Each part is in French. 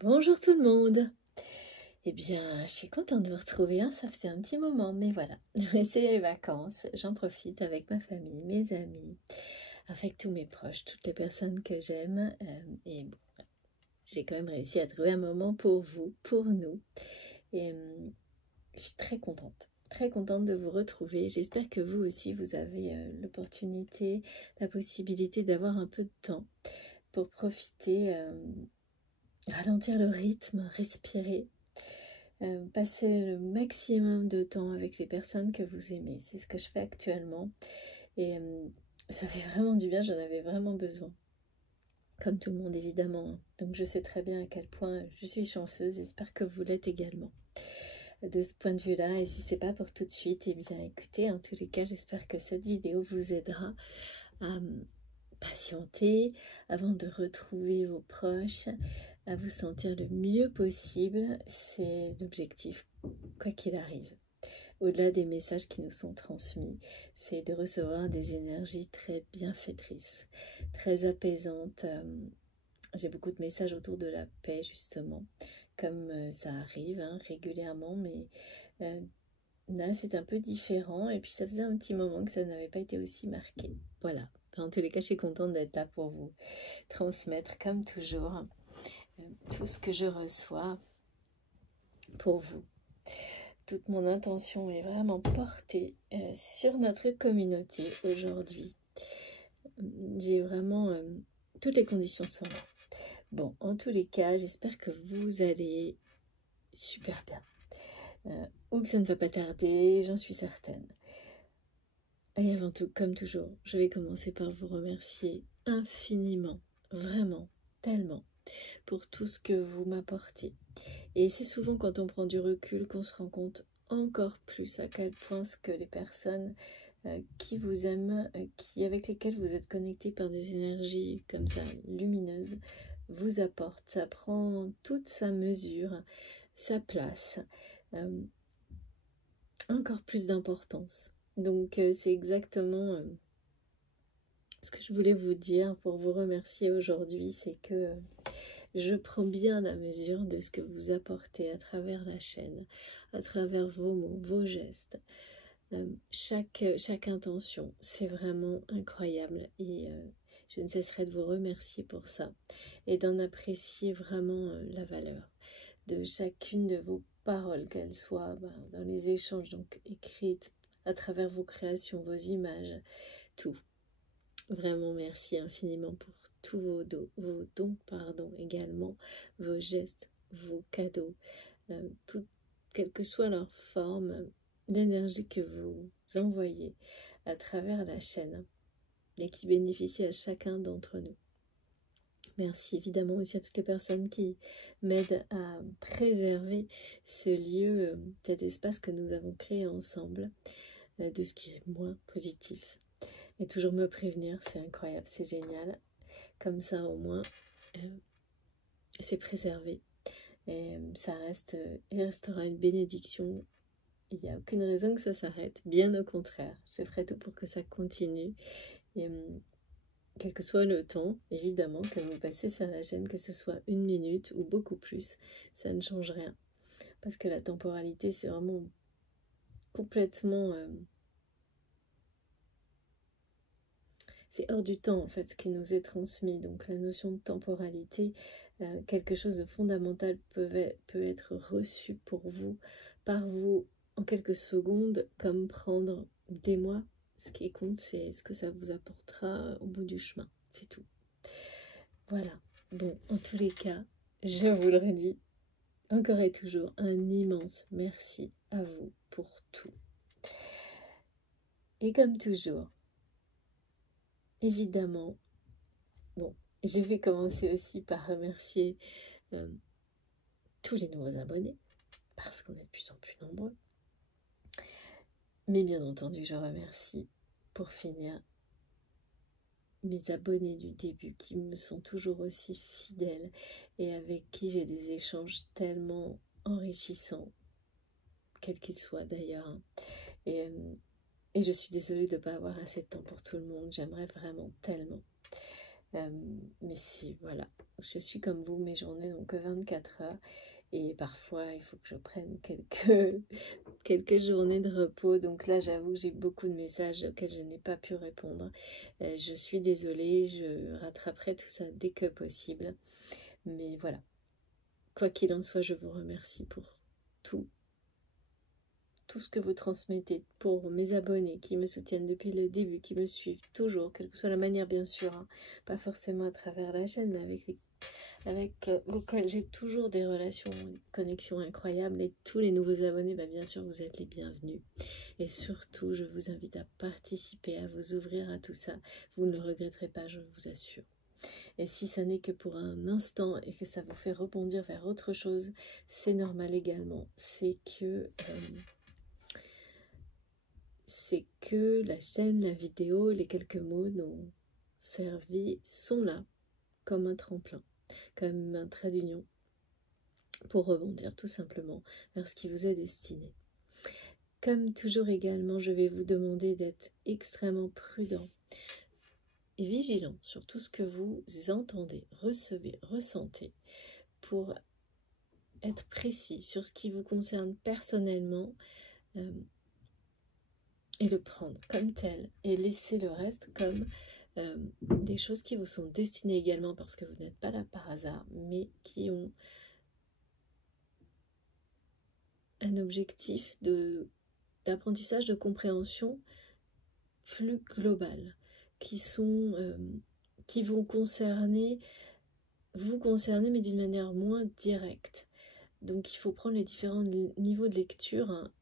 Bonjour tout le monde. Eh bien, je suis contente de vous retrouver, hein, ça faisait un petit moment, mais voilà, c'est les vacances, j'en profite avec ma famille, mes amis, avec tous mes proches, toutes les personnes que j'aime, et bon, voilà, j'ai quand même réussi à trouver un moment pour vous, pour nous, et je suis très contente de vous retrouver. J'espère que vous aussi, vous avez l'opportunité, la possibilité d'avoir un peu de temps pour profiter, ralentir le rythme, respirer, passer le maximum de temps avec les personnes que vous aimez. C'est ce que je fais actuellement et ça fait vraiment du bien, j'en avais vraiment besoin. Comme tout le monde évidemment. Donc je sais très bien à quel point je suis chanceuse, j'espère que vous l'êtes également. De ce point de vue-là, et si c'est pas pour tout de suite, et bien écoutez, en tous les cas, j'espère que cette vidéo vous aidera à patienter avant de retrouver vos proches, à vous sentir le mieux possible. C'est l'objectif, quoi qu'il arrive. Au-delà des messages qui nous sont transmis, c'est de recevoir des énergies très bienfaitrices, très apaisantes. J'ai beaucoup de messages autour de la paix, justement, comme ça arrive hein, régulièrement, mais là, c'est un peu différent. Et puis, ça faisait un petit moment que ça n'avait pas été aussi marqué. Voilà. En tous les cas, je suis contente d'être là pour vous transmettre, comme toujours, tout ce que je reçois pour vous. Toute mon intention est vraiment portée sur notre communauté aujourd'hui. J'ai vraiment... toutes les conditions sont là. Bon, en tous les cas, j'espère que vous allez super bien. Ou que ça ne va pas tarder, j'en suis certaine. Et avant tout, comme toujours, je vais commencer par vous remercier infiniment, vraiment, tellement, pour tout ce que vous m'apportez. Et c'est souvent quand on prend du recul qu'on se rend compte encore plus à quel point ce que les personnes qui vous aiment, avec lesquelles vous êtes connectés par des énergies comme ça lumineuses, vous apportent. Ça prend toute sa mesure, sa place, encore plus d'importance. Donc c'est exactement ce que je voulais vous dire pour vous remercier aujourd'hui, c'est que je prends bien la mesure de ce que vous apportez à travers la chaîne, à travers vos mots, vos gestes. Chaque intention, c'est vraiment incroyable et je ne cesserai de vous remercier pour ça et d'en apprécier vraiment la valeur de chacune de vos paroles, qu'elles soient dans les échanges, donc écrites, à travers vos créations, vos images, tout. Vraiment merci infiniment pour tous vos dons, également, vos gestes, vos cadeaux, quelle que soit leur forme, l'énergie que vous envoyez à travers la chaîne et qui bénéficie à chacun d'entre nous. Merci évidemment aussi à toutes les personnes qui m'aident à préserver ce lieu, cet espace que nous avons créé ensemble, de ce qui est moins positif. Et toujours me prévenir, c'est incroyable, c'est génial. Comme ça au moins, c'est préservé. Et ça reste, il restera une bénédiction. Il n'y a aucune raison que ça s'arrête, bien au contraire. Je ferai tout pour que ça continue. Et quel que soit le temps, évidemment, que vous passez sur la chaîne, que ce soit 1 minute ou beaucoup plus, ça ne change rien. Parce que la temporalité, c'est vraiment complètement... c'est hors du temps, en fait, ce qui nous est transmis. Donc la notion de temporalité, quelque chose de fondamental peut être reçu pour vous, par vous, en quelques secondes, comme prendre des mois. Ce qui compte, c'est ce que ça vous apportera au bout du chemin. C'est tout. Voilà. Bon, en tous les cas, je vous le redis, encore et toujours, un immense merci à vous pour tout. Et comme toujours, évidemment, bon, je vais commencer aussi par remercier tous les nouveaux abonnés, parce qu'on est de plus en plus nombreux. Mais bien entendu, je remercie, pour finir, mes abonnés du début qui me sont toujours aussi fidèles et avec qui j'ai des échanges tellement enrichissants, quels qu'ils soient d'ailleurs. Et je suis désolée de ne pas avoir assez de temps pour tout le monde, j'aimerais vraiment tellement. Mais si, voilà, je suis comme vous, mes journées n'ont que 24 heures. Et parfois, il faut que je prenne quelques journées de repos. Donc là, j'avoue que j'ai beaucoup de messages auxquels je n'ai pas pu répondre. Je suis désolée, je rattraperai tout ça dès que possible. Mais voilà, quoi qu'il en soit, je vous remercie pour tout ce que vous transmettez, pour mes abonnés qui me soutiennent depuis le début, qui me suivent toujours, quelle que soit la manière bien sûr, hein, pas forcément à travers la chaîne, mais avec lesquels j'ai toujours des relations, une connexion incroyable. Et tous les nouveaux abonnés, bah, bien sûr, vous êtes les bienvenus. Et surtout, je vous invite à participer, à vous ouvrir à tout ça. Vous ne le regretterez pas, je vous assure. Et si ça n'est que pour un instant et que ça vous fait rebondir vers autre chose, c'est normal également. C'est que la chaîne, la vidéo, les quelques mots dont servi sont là comme un tremplin, comme un trait d'union pour rebondir tout simplement vers ce qui vous est destiné. Comme toujours également, je vais vous demander d'être extrêmement prudent et vigilant sur tout ce que vous entendez, recevez, ressentez, pour être précis sur ce qui vous concerne personnellement et le prendre comme tel et laisser le reste comme des choses qui vous sont destinées également, parce que vous n'êtes pas là par hasard, mais qui ont un objectif d'apprentissage, de compréhension plus global, qui vont vous concerner, mais d'une manière moins directe. Donc il faut prendre les différents niveaux de lecture, hein,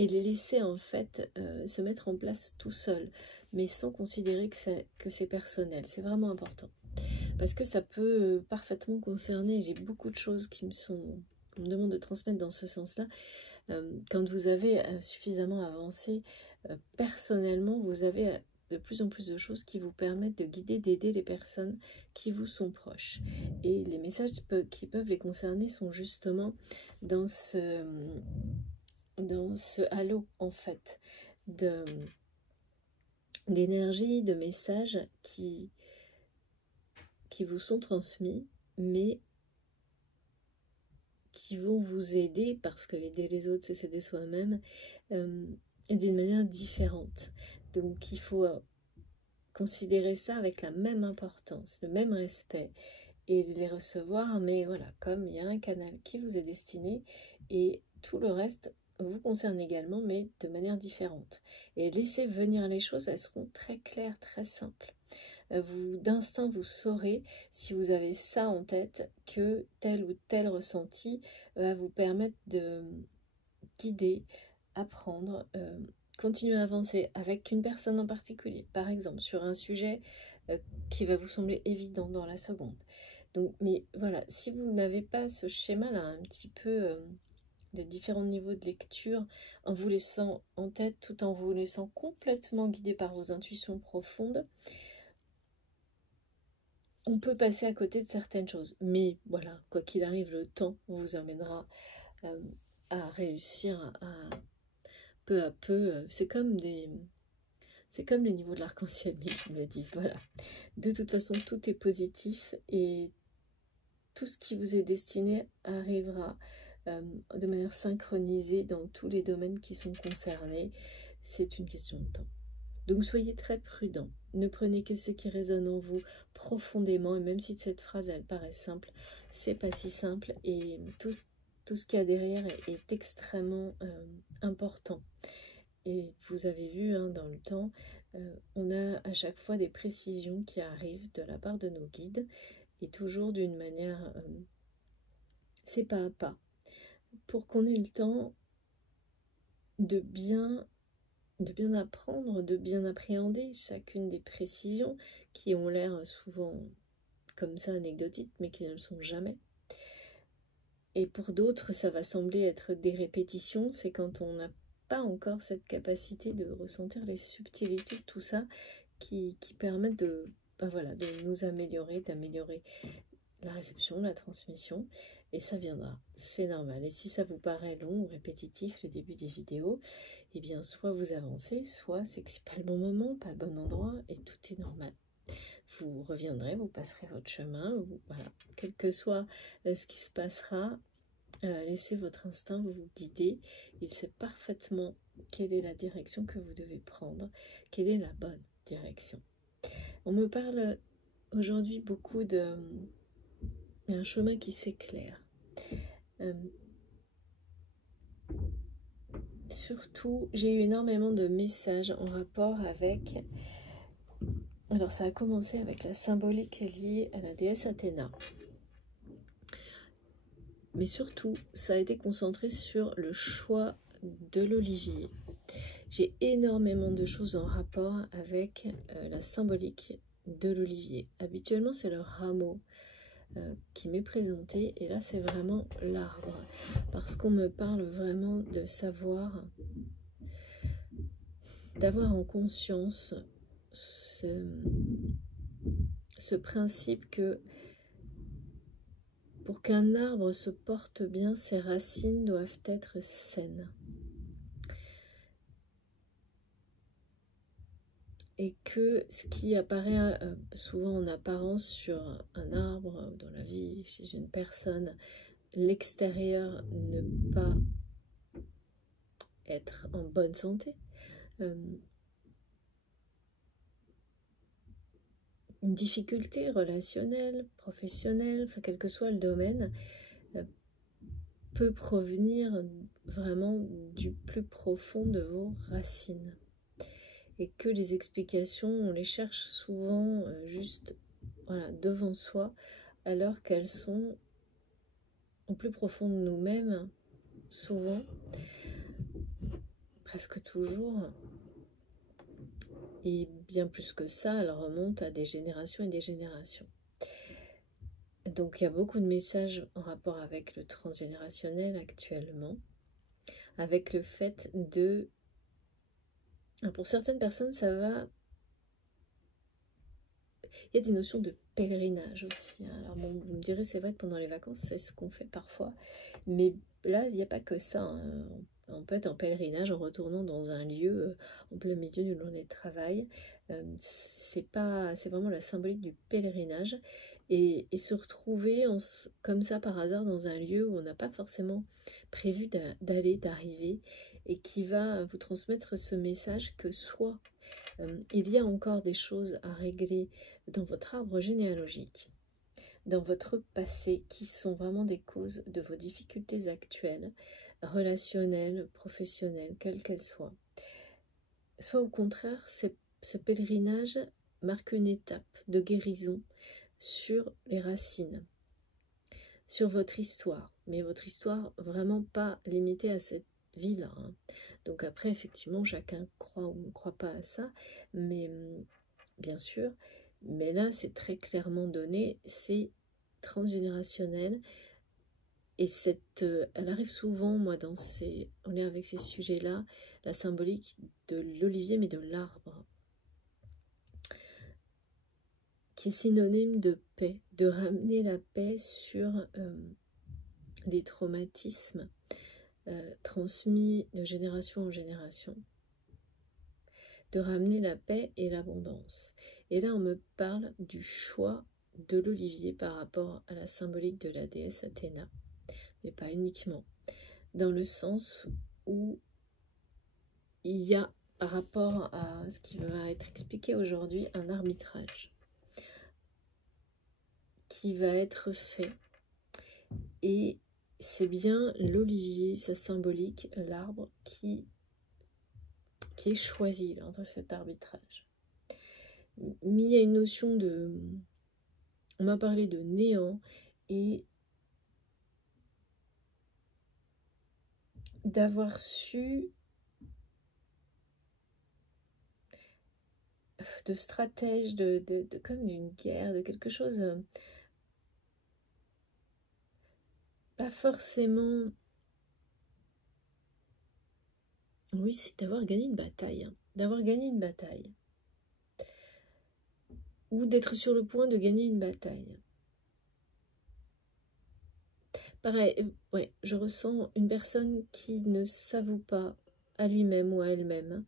et les laisser en fait se mettre en place tout seul, mais sans considérer que c'est personnel. C'est vraiment important, parce que ça peut parfaitement concerner. J'ai beaucoup de choses qu'on me demande de transmettre dans ce sens-là. Quand vous avez suffisamment avancé personnellement, vous avez de plus en plus de choses qui vous permettent de guider, d'aider les personnes qui vous sont proches. Et les messages qui peuvent les concerner sont justement dans ce halo en fait d'énergie, de messages qui vous sont transmis, mais qui vont vous aider, parce que aider les autres, c'est s'aider soi-même, d'une manière différente. Donc il faut considérer ça avec la même importance, le même respect, et les recevoir, mais voilà, comme il y a un canal qui vous est destiné, et tout le reste vous concerne également, mais de manière différente. Et laissez venir les choses, elles seront très claires, très simples. D'instinct, vous saurez, si vous avez ça en tête, que tel ou tel ressenti va vous permettre de guider, apprendre, continuer à avancer avec une personne en particulier, par exemple, sur un sujet qui va vous sembler évident dans la seconde. Donc, mais voilà, si vous n'avez pas ce schéma-là, un petit peu de différents niveaux de lecture, en vous laissant en tête, tout en vous laissant complètement guidé par vos intuitions profondes, on peut passer à côté de certaines choses. Mais voilà, quoi qu'il arrive, le temps vous amènera à réussir peu à peu. C'est comme les niveaux de l'arc-en-ciel, ils me disent, voilà. De toute façon, tout est positif et tout ce qui vous est destiné arrivera de manière synchronisée dans tous les domaines qui sont concernés. C'est une question de temps. Donc soyez très prudents. Ne prenez que ce qui résonne en vous profondément. Et même si cette phrase, elle paraît simple, c'est pas si simple. Et tout ce qu'il y a derrière est extrêmement important. Et vous avez vu, hein, dans le temps, on a à chaque fois des précisions qui arrivent de la part de nos guides. Et toujours d'une manière, c'est pas à pas. Pour qu'on ait le temps de bien apprendre, de bien appréhender chacune des précisions qui ont l'air souvent comme ça anecdotiques, mais qui ne le sont jamais. Et pour d'autres, ça va sembler être des répétitions, c'est quand on n'a pas encore cette capacité de ressentir les subtilités de tout ça qui permettent de nous améliorer, d'améliorer la réception, la transmission, et ça viendra, c'est normal. Et si ça vous paraît long ou répétitif le début des vidéos, eh bien soit vous avancez, soit c'est que c'est pas le bon moment, pas le bon endroit, et tout est normal. Vous reviendrez, vous passerez votre chemin, voilà, quel que soit ce qui se passera, laissez votre instinct vous guider. Il sait parfaitement quelle est la direction que vous devez prendre, quelle est la bonne direction. On me parle aujourd'hui beaucoup d'un chemin qui s'éclaire. Surtout, j'ai eu énormément de messages en rapport avec... Alors ça a commencé avec la symbolique liée à la déesse Athéna. Mais surtout, ça a été concentré sur le choix de l'olivier. J'ai énormément de choses en rapport avec la symbolique de l'olivier. Habituellement, c'est le rameau qui m'est présenté, et là, c'est vraiment l'arbre. Parce qu'on me parle vraiment de savoir, d'avoir en conscience ce principe que pour qu'un arbre se porte bien, ses racines doivent être saines. Et que ce qui apparaît souvent en apparence sur un arbre, dans la vie, chez une personne, l'extérieur ne pas être en bonne santé, une difficulté relationnelle, professionnelle, enfin, quel que soit le domaine, peut provenir vraiment du plus profond de vos racines. Et que les explications, on les cherche souvent juste voilà, devant soi, alors qu'elles sont au plus profond de nous-mêmes, souvent, presque toujours. Et bien plus que ça, elles remontent à des générations et des générations. Donc il y a beaucoup de messages en rapport avec le transgénérationnel actuellement, avec le fait de... Pour certaines personnes, ça va... Il y a des notions de pèlerinage aussi. Alors bon, vous me direz, c'est vrai que pendant les vacances, c'est ce qu'on fait parfois. Mais là, il n'y a pas que ça. On peut être en pèlerinage en retournant dans un lieu en plein milieu d'une journée de travail. C'est vraiment la symbolique du pèlerinage. Et se retrouver comme ça par hasard dans un lieu où on n'a pas forcément prévu d'arriver, et qui va vous transmettre ce message que soit il y a encore des choses à régler dans votre arbre généalogique, dans votre passé, qui sont vraiment des causes de vos difficultés actuelles, relationnelles, professionnelles, quelles qu'elles soient. Soit au contraire, ce pèlerinage marque une étape de guérison sur les racines, sur votre histoire, mais votre histoire vraiment pas limitée à cette vie-là. Donc après, effectivement, chacun croit ou ne croit pas à ça, mais bien sûr, mais là, c'est très clairement donné, c'est transgénérationnel, et elle arrive souvent, moi, en lien avec ces sujets-là, la symbolique de l'olivier, mais de l'arbre, qui est synonyme de paix, de ramener la paix sur des traumatismes transmis de génération en génération, de ramener la paix et l'abondance. Et là, on me parle du choix de l'olivier par rapport à la symbolique de la déesse Athéna, mais pas uniquement, dans le sens où il y a, par rapport à ce qui va être expliqué aujourd'hui, un arbitrage qui va être fait, et c'est bien l'olivier, sa symbolique, l'arbre qui est choisi lors de cet arbitrage. Mais il y a une notion de... On m'a parlé de néant, et d'avoir su, de stratège, comme d'une guerre, de quelque chose... pas forcément... Oui, c'est d'avoir gagné une bataille. D'avoir gagné une bataille. Ou d'être sur le point de gagner une bataille. Pareil, ouais, je ressens une personne qui ne s'avoue pas à lui-même ou à elle-même.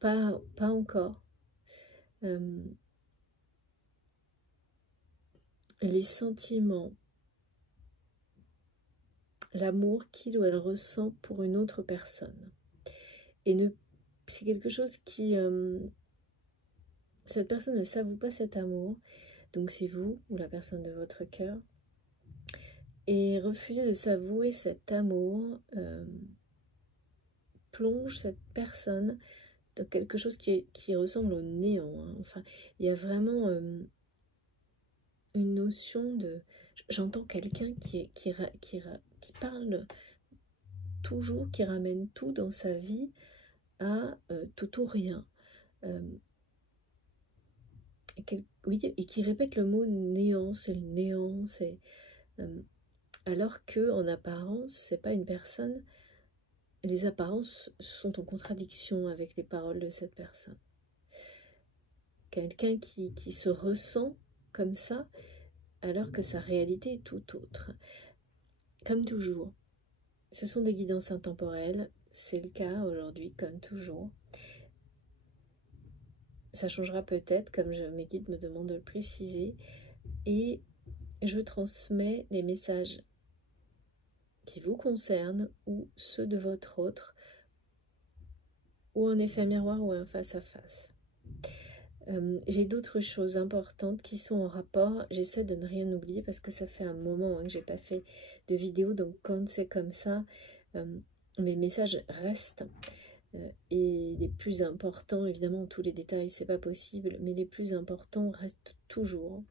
Pas encore. Les sentiments, l'amour qu'il ou elle ressent pour une autre personne. Et c'est quelque chose qui... cette personne ne s'avoue pas cet amour, donc c'est vous ou la personne de votre cœur. Et refuser de s'avouer cet amour plonge cette personne dans quelque chose qui ressemble au néant. Hein. Enfin, il y a vraiment une notion de... J'entends quelqu'un qui parle toujours, qui ramène tout dans sa vie à tout ou rien. Oui, et qui répète le mot néant, c'est le néant, c'est... alors que en apparence, c'est pas une personne... Les apparences sont en contradiction avec les paroles de cette personne. Quelqu'un qui se ressent comme ça, alors que sa réalité est tout autre. Comme toujours, ce sont des guidances intemporelles, c'est le cas aujourd'hui comme toujours. Ça changera peut-être, comme mes guides me demandent de le préciser, et je transmets les messages qui vous concernent ou ceux de votre autre, ou en effet miroir ou en face à face. J'ai d'autres choses importantes qui sont en rapport. J'essaie de ne rien oublier parce que ça fait un moment que j'ai pas fait de vidéo. Donc quand c'est comme ça, mes messages restent. Et les plus importants, évidemment tous les détails c'est pas possible, mais les plus importants restent toujours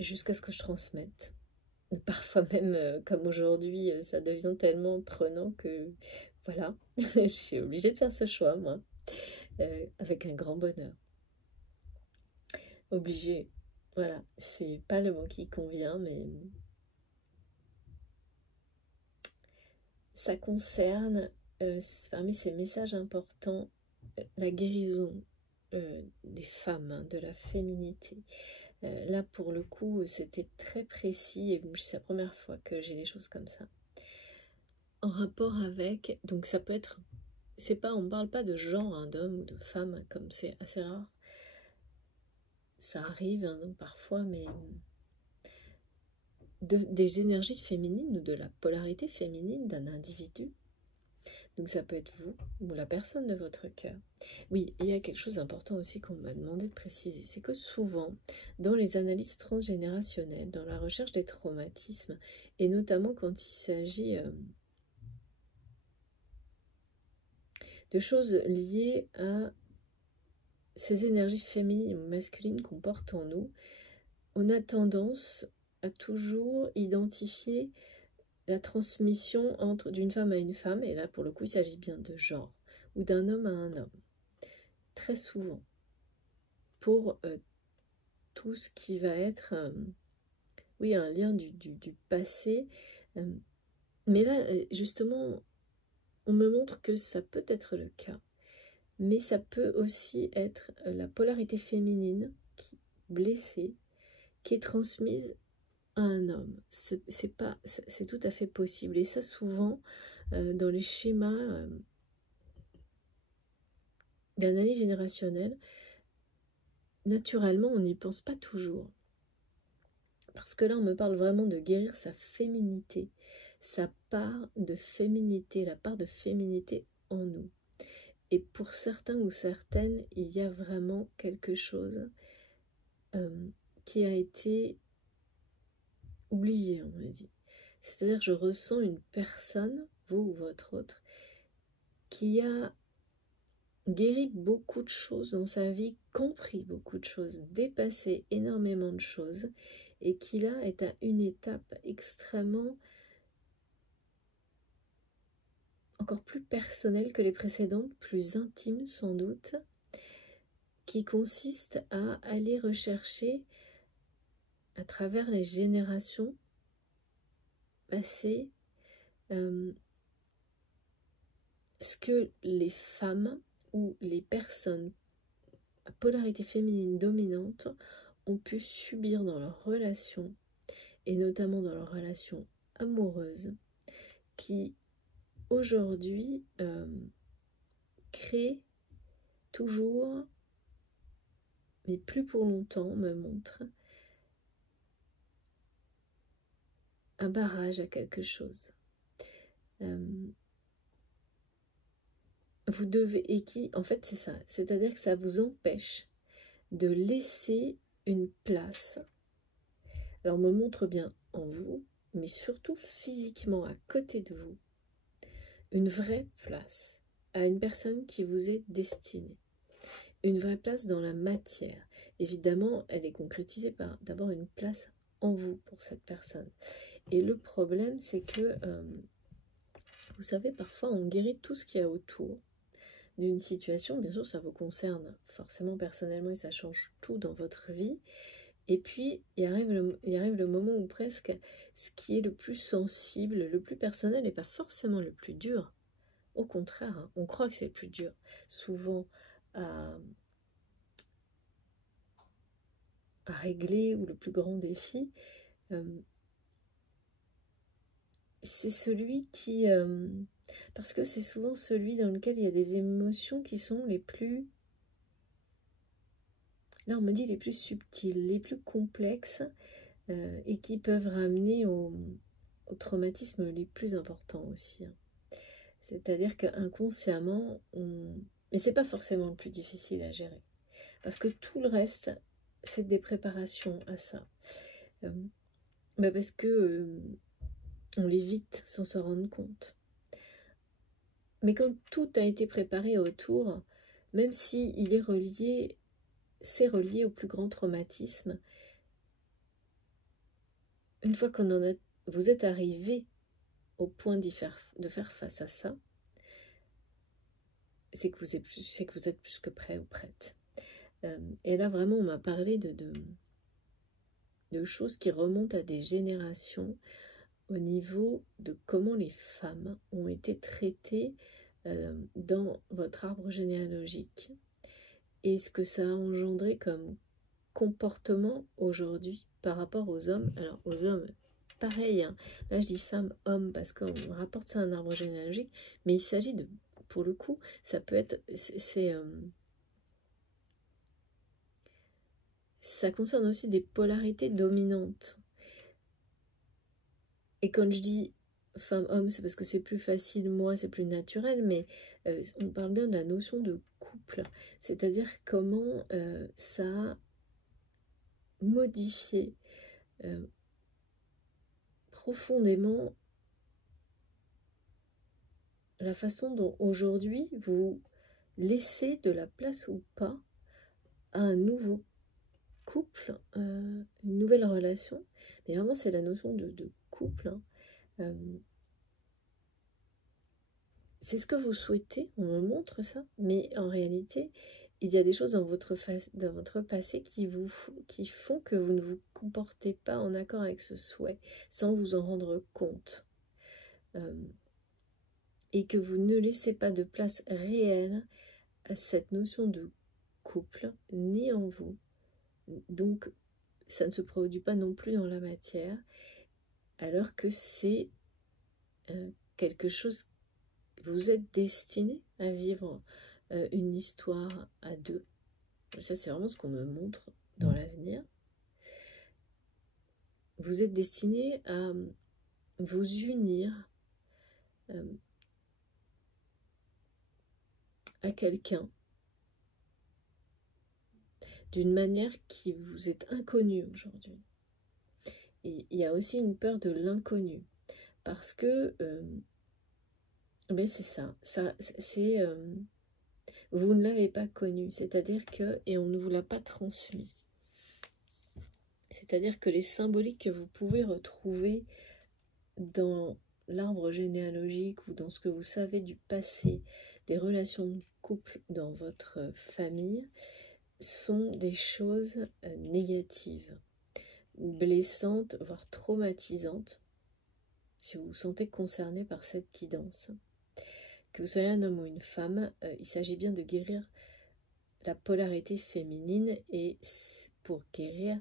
jusqu'à ce que je transmette. Parfois même, comme aujourd'hui, ça devient tellement prenant que voilà, je suis obligée de faire ce choix moi, avec un grand bonheur. Obligé, voilà, c'est pas le mot qui convient, mais ça concerne, parmi ces messages importants, la guérison des femmes, hein, de la féminité. Là, pour le coup, c'était très précis, et c'est la première fois que j'ai des choses comme ça. En rapport avec, donc ça peut être, c'est pas, on parle pas de genre, hein, d'homme ou de femme, comme c'est assez rare. Ça arrive hein, parfois, mais des énergies féminines ou de la polarité féminine d'un individu. Donc ça peut être vous ou la personne de votre cœur. Oui, il y a quelque chose d'important aussi qu'on m'a demandé de préciser, c'est que souvent, dans les analyses transgénérationnelles, dans la recherche des traumatismes, et notamment quand il s'agit de choses liées à ces énergies féminines ou masculines qu'on porte en nous, on a tendance à toujours identifier la transmission d'une femme à une femme, et là pour le coup il s'agit bien de genre, ou d'un homme à un homme, très souvent, pour tout ce qui va être, oui, un lien du passé, mais là justement on me montre que ça peut être le cas, mais ça peut aussi être la polarité féminine blessée, qui est transmise à un homme. C'est tout à fait possible, et ça souvent dans les schémas d'analyse générationnelle, naturellement on n'y pense pas toujours, parce que là on me parle vraiment de guérir sa féminité, sa part de féminité, la part de féminité en nous. Et pour certains ou certaines, il y a vraiment quelque chose qui a été oublié, on me dit. C'est-à-dire, je ressens une personne, vous ou votre autre, qui a guéri beaucoup de choses dans sa vie, compris beaucoup de choses, dépassé énormément de choses, et qui là est à une étape extrêmement encore plus personnelle que les précédentes, plus intime sans doute, qui consiste à aller rechercher à travers les générations passées ce que les femmes ou les personnes à polarité féminine dominante ont pu subir dans leurs relations, et notamment dans leurs relations amoureuse qui aujourd'hui crée toujours, mais plus pour longtemps, me montre un barrage à quelque chose. Vous devez, et qui, en fait, c'est ça, c'est-à-dire que ça vous empêche de laisser une place. Alors, me montre bien en vous, mais surtout physiquement à côté de vous, une vraie place à une personne qui vous est destinée. Une vraie place dans la matière. Évidemment, elle est concrétisée par d'abord une place en vous pour cette personne. Et le problème, c'est que, vous savez, parfois on guérit tout ce qu'il y a autour d'une situation. Bien sûr, ça vous concerne forcément personnellement et ça change tout dans votre vie. Et puis, il arrive le moment où presque ce qui est le plus sensible, le plus personnel n'est pas forcément le plus dur. Au contraire, hein, on croit que c'est le plus dur. Souvent à régler, ou le plus grand défi, c'est celui qui... parce que c'est souvent celui dans lequel il y a des émotions qui sont les plus... Là, on me dit les plus subtiles, les plus complexes, et qui peuvent ramener aux traumatismes les plus importants aussi. Hein. C'est-à-dire qu'inconsciemment, mais c'est pas forcément le plus difficile à gérer. Parce que tout le reste, c'est des préparations à ça. Parce que on l'évite sans se rendre compte. Mais quand tout a été préparé autour, même si il est relié, c'est relié au plus grand traumatisme, une fois vous êtes arrivé au point de faire face à ça, c'est que vous êtes plus que prêt ou prête. Et là, vraiment, on m'a parlé de choses qui remontent à des générations au niveau de comment les femmes ont été traitées dans votre arbre généalogique et ce que ça a engendré comme comportement aujourd'hui par rapport aux hommes. Alors, aux hommes, pareil, hein. Là je dis femme, homme, parce qu'on rapporte ça à un arbre généalogique, mais il s'agit de, pour le coup, ça peut être, ça concerne aussi des polarités dominantes. Et quand je dis femme-homme, c'est parce que c'est plus facile, moi, c'est plus naturel, mais on parle bien de la notion de couple, c'est-à-dire comment ça a modifié profondément la façon dont aujourd'hui vous laissez de la place ou pas à un nouveau couple, une nouvelle relation. Mais vraiment, c'est la notion de couple. Hein. C'est ce que vous souhaitez, on me montre ça, mais en réalité, il y a des choses dans votre passé qui font que vous ne vous comportez pas en accord avec ce souhait, sans vous en rendre compte. Et que vous ne laissez pas de place réelle à cette notion de couple, ni en vous. Donc, ça ne se produit pas non plus dans la matière, alors que c'est quelque chose. Vous êtes destiné à vivre une histoire à deux. Ça, c'est vraiment ce qu'on me montre dans l'avenir. Vous êtes destiné à vous unir à quelqu'un d'une manière qui vous est inconnue aujourd'hui. Et il y a aussi une peur de l'inconnu. Parce que c'est ça c'est vous ne l'avez pas connu, c'est-à-dire que, et on ne vous l'a pas transmis. C'est-à-dire que les symboliques que vous pouvez retrouver dans l'arbre généalogique ou dans ce que vous savez du passé, des relations de couple dans votre famille, sont des choses négatives, blessantes, voire traumatisantes, si vous vous sentez concerné par cette guidance. Que vous soyez un homme ou une femme, il s'agit bien de guérir la polarité féminine, et pour guérir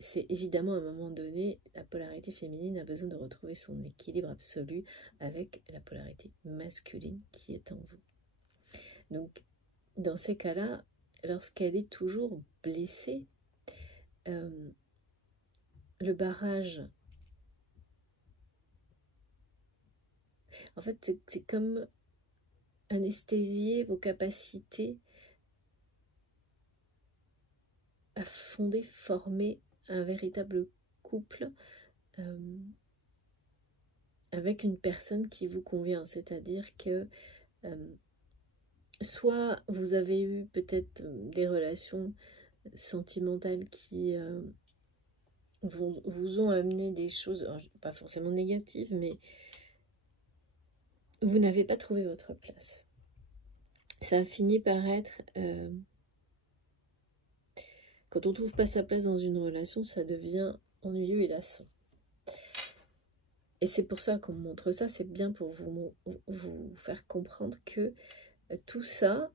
c'est évidemment à un moment donné, la polarité féminine a besoin de retrouver son équilibre absolu avec la polarité masculine qui est en vous. Donc, dans ces cas-là, lorsqu'elle est toujours blessée, le barrage, en fait, c'est comme anesthésier vos capacités à fonder, former un véritable couple avec une personne qui vous convient. C'est-à-dire que soit vous avez eu peut-être des relations sentimentales qui vous ont amené des choses, alors, pas forcément négatives, mais vous n'avez pas trouvé votre place. Ça a fini par être... quand on ne trouve pas sa place dans une relation, ça devient ennuyeux et lassant. Et c'est pour ça qu'on montre ça, c'est bien pour vous faire comprendre que tout ça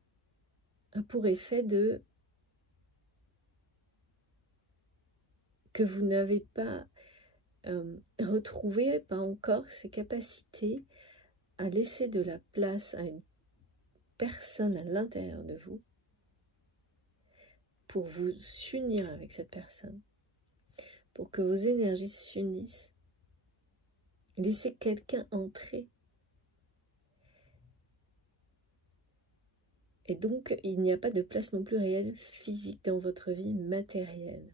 a pour effet de... que vous n'avez pas retrouvé, pas encore, ces capacités à laisser de la place à une personne à l'intérieur de vous pour vous unir avec cette personne, pour que vos énergies s'unissent. Laissez quelqu'un entrer. Et donc, il n'y a pas de place non plus réelle physique dans votre vie matérielle.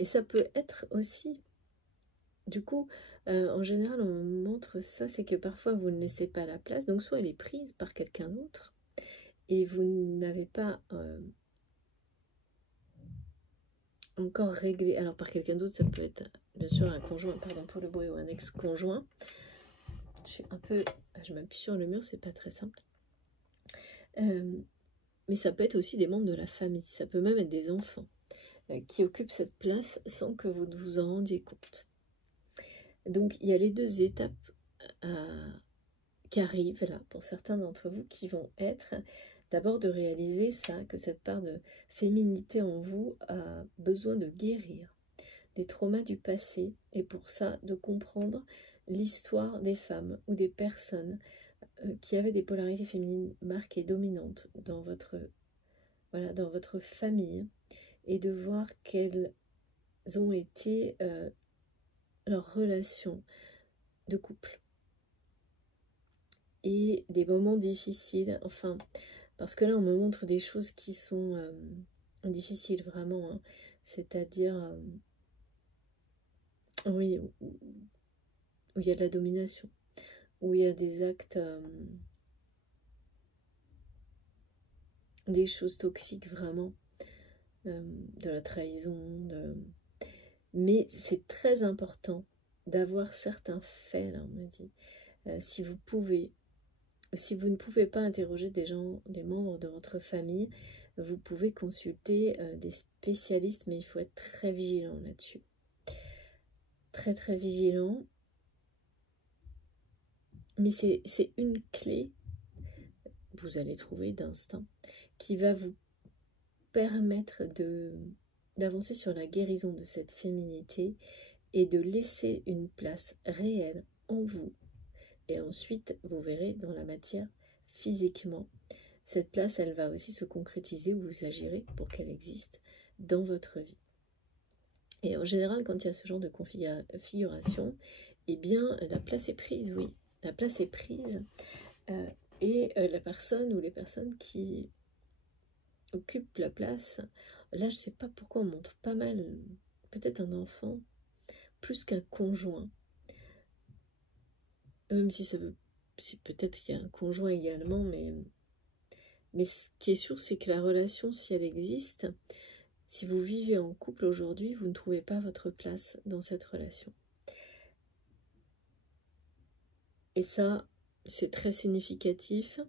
Et ça peut être aussi, du coup, en général, on montre ça, c'est que parfois vous ne laissez pas la place, donc soit elle est prise par quelqu'un d'autre, et vous n'avez pas encore réglé. Alors par quelqu'un d'autre, ça peut être bien sûr un conjoint, pardon pour le bruit, ou un ex-conjoint. Je m'appuie sur le mur, c'est pas très simple. Mais ça peut être aussi des membres de la famille, ça peut même être des enfants qui occupent cette place sans que vous ne vous en rendiez compte. Donc il y a les deux étapes qui arrivent là pour certains d'entre vous, qui vont être d'abord de réaliser ça, que cette part de féminité en vous a besoin de guérir des traumas du passé, et pour ça de comprendre l'histoire des femmes ou des personnes qui avaient des polarités féminines marquées, dominantes dans votre, dans votre famille, et de voir quelles ont été leurs relations de couple et des moments difficiles, enfin, parce que là on me montre des choses qui sont difficiles vraiment, hein. C'est-à-dire oui, où il y a de la domination, où il y a des actes, des choses toxiques vraiment, de la trahison, mais c'est très important d'avoir certains faits, là on me dit, si vous ne pouvez pas interroger des gens, des membres de votre famille, vous pouvez consulter des spécialistes, mais il faut être très vigilant là-dessus. Très très vigilant. Mais c'est une clé, vous allez trouver d'instinct, qui va vous permettre d'avancer sur la guérison de cette féminité et de laisser une place réelle en vous. Et ensuite, vous verrez dans la matière, physiquement, cette place, elle va aussi se concrétiser, où vous agirez pour qu'elle existe dans votre vie. Et en général, quand il y a ce genre de configuration, eh bien, la place est prise, oui. La place est prise. Et la personne ou les personnes qui occupent la place, là, je ne sais pas pourquoi on montre pas mal, peut-être un enfant, plus qu'un conjoint. Même si ça veut, si peut-être qu'il y a un conjoint également, mais ce qui est sûr, c'est que la relation, si elle existe, si vous vivez en couple aujourd'hui, vous ne trouvez pas votre place dans cette relation. Et ça, c'est très significatif.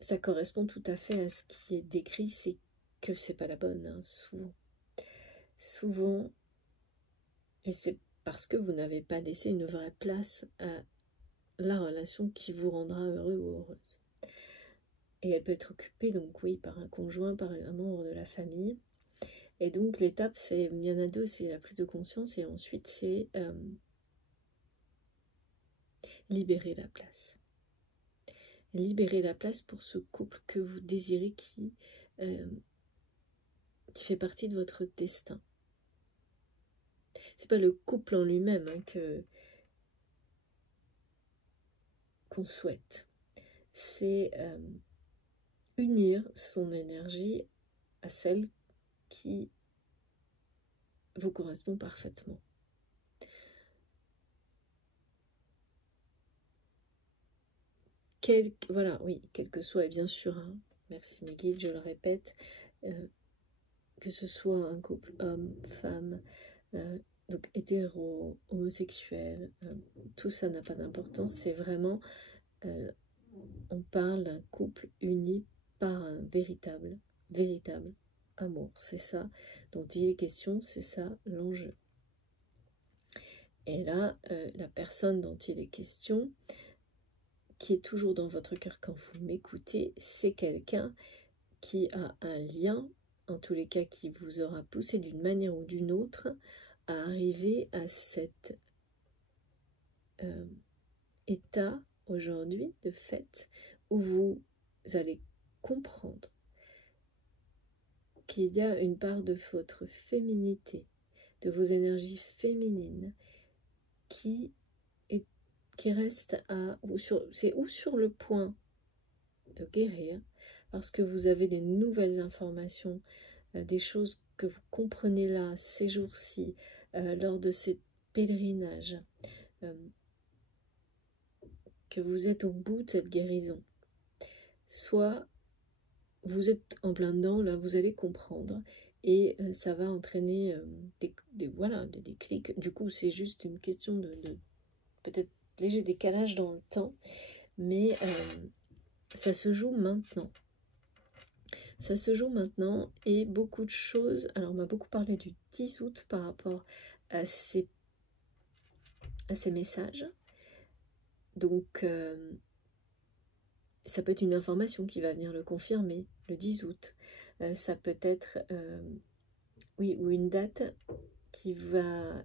Ça correspond tout à fait à ce qui est décrit, c'est que c'est pas la bonne, hein, souvent. Souvent, et c'est parce que vous n'avez pas laissé une vraie place à la relation qui vous rendra heureux ou heureuse. et elle peut être occupée, donc oui, par un conjoint, par un membre de la famille. Et donc l'étape, c'est, il y en a deux, c'est la prise de conscience, et ensuite c'est libérer la place. Libérer la place pour ce couple que vous désirez qui fait partie de votre destin. C'est pas le couple en lui-même qu'on souhaite. C'est unir son énergie à celle qui vous correspond parfaitement. Voilà, oui, quel que soit, et bien sûr, hein, merci mes guides, je le répète, que ce soit un couple homme, femme, donc hétéro, homosexuel, tout ça n'a pas d'importance, c'est vraiment, on parle d'un couple uni par un véritable amour, c'est ça dont il est question, c'est ça l'enjeu. Et là, la personne dont il est question, qui est toujours dans votre cœur quand vous m'écoutez, c'est quelqu'un qui a un lien, en tous les cas qui vous aura poussé d'une manière ou d'une autre à arriver à cet état aujourd'hui de fait où vous allez comprendre qu'il y a une part de votre féminité, de vos énergies féminines qui reste c'est ou sur le point de guérir, parce que vous avez des nouvelles informations, des choses que vous comprenez là, ces jours-ci, lors de ces pèlerinages, que vous êtes au bout de cette guérison. Soit vous êtes en plein dedans, là vous allez comprendre, et ça va entraîner voilà, des déclics. Du coup, c'est juste une question de peut-être léger décalage dans le temps, mais ça se joue maintenant. Ça se joue maintenant, et beaucoup de choses. Alors, on m'a beaucoup parlé du 10 août par rapport à ces messages. Donc, ça peut être une information qui va venir le confirmer, le 10 août. Ça peut être, oui, ou une date qui va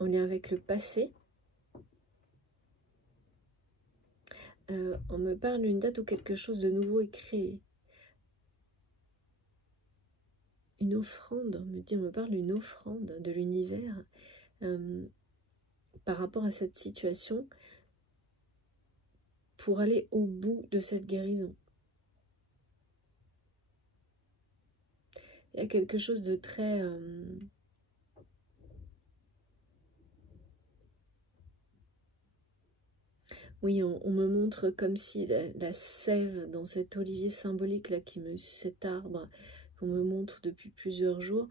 en lien avec le passé. On me parle d'une date où quelque chose de nouveau est créé. Une offrande, on me parle d'une offrande de l'univers par rapport à cette situation pour aller au bout de cette guérison. Il y a quelque chose de très... oui, on me montre comme si la sève dans cet olivier symbolique là, cet arbre qu'on me montre depuis plusieurs jours,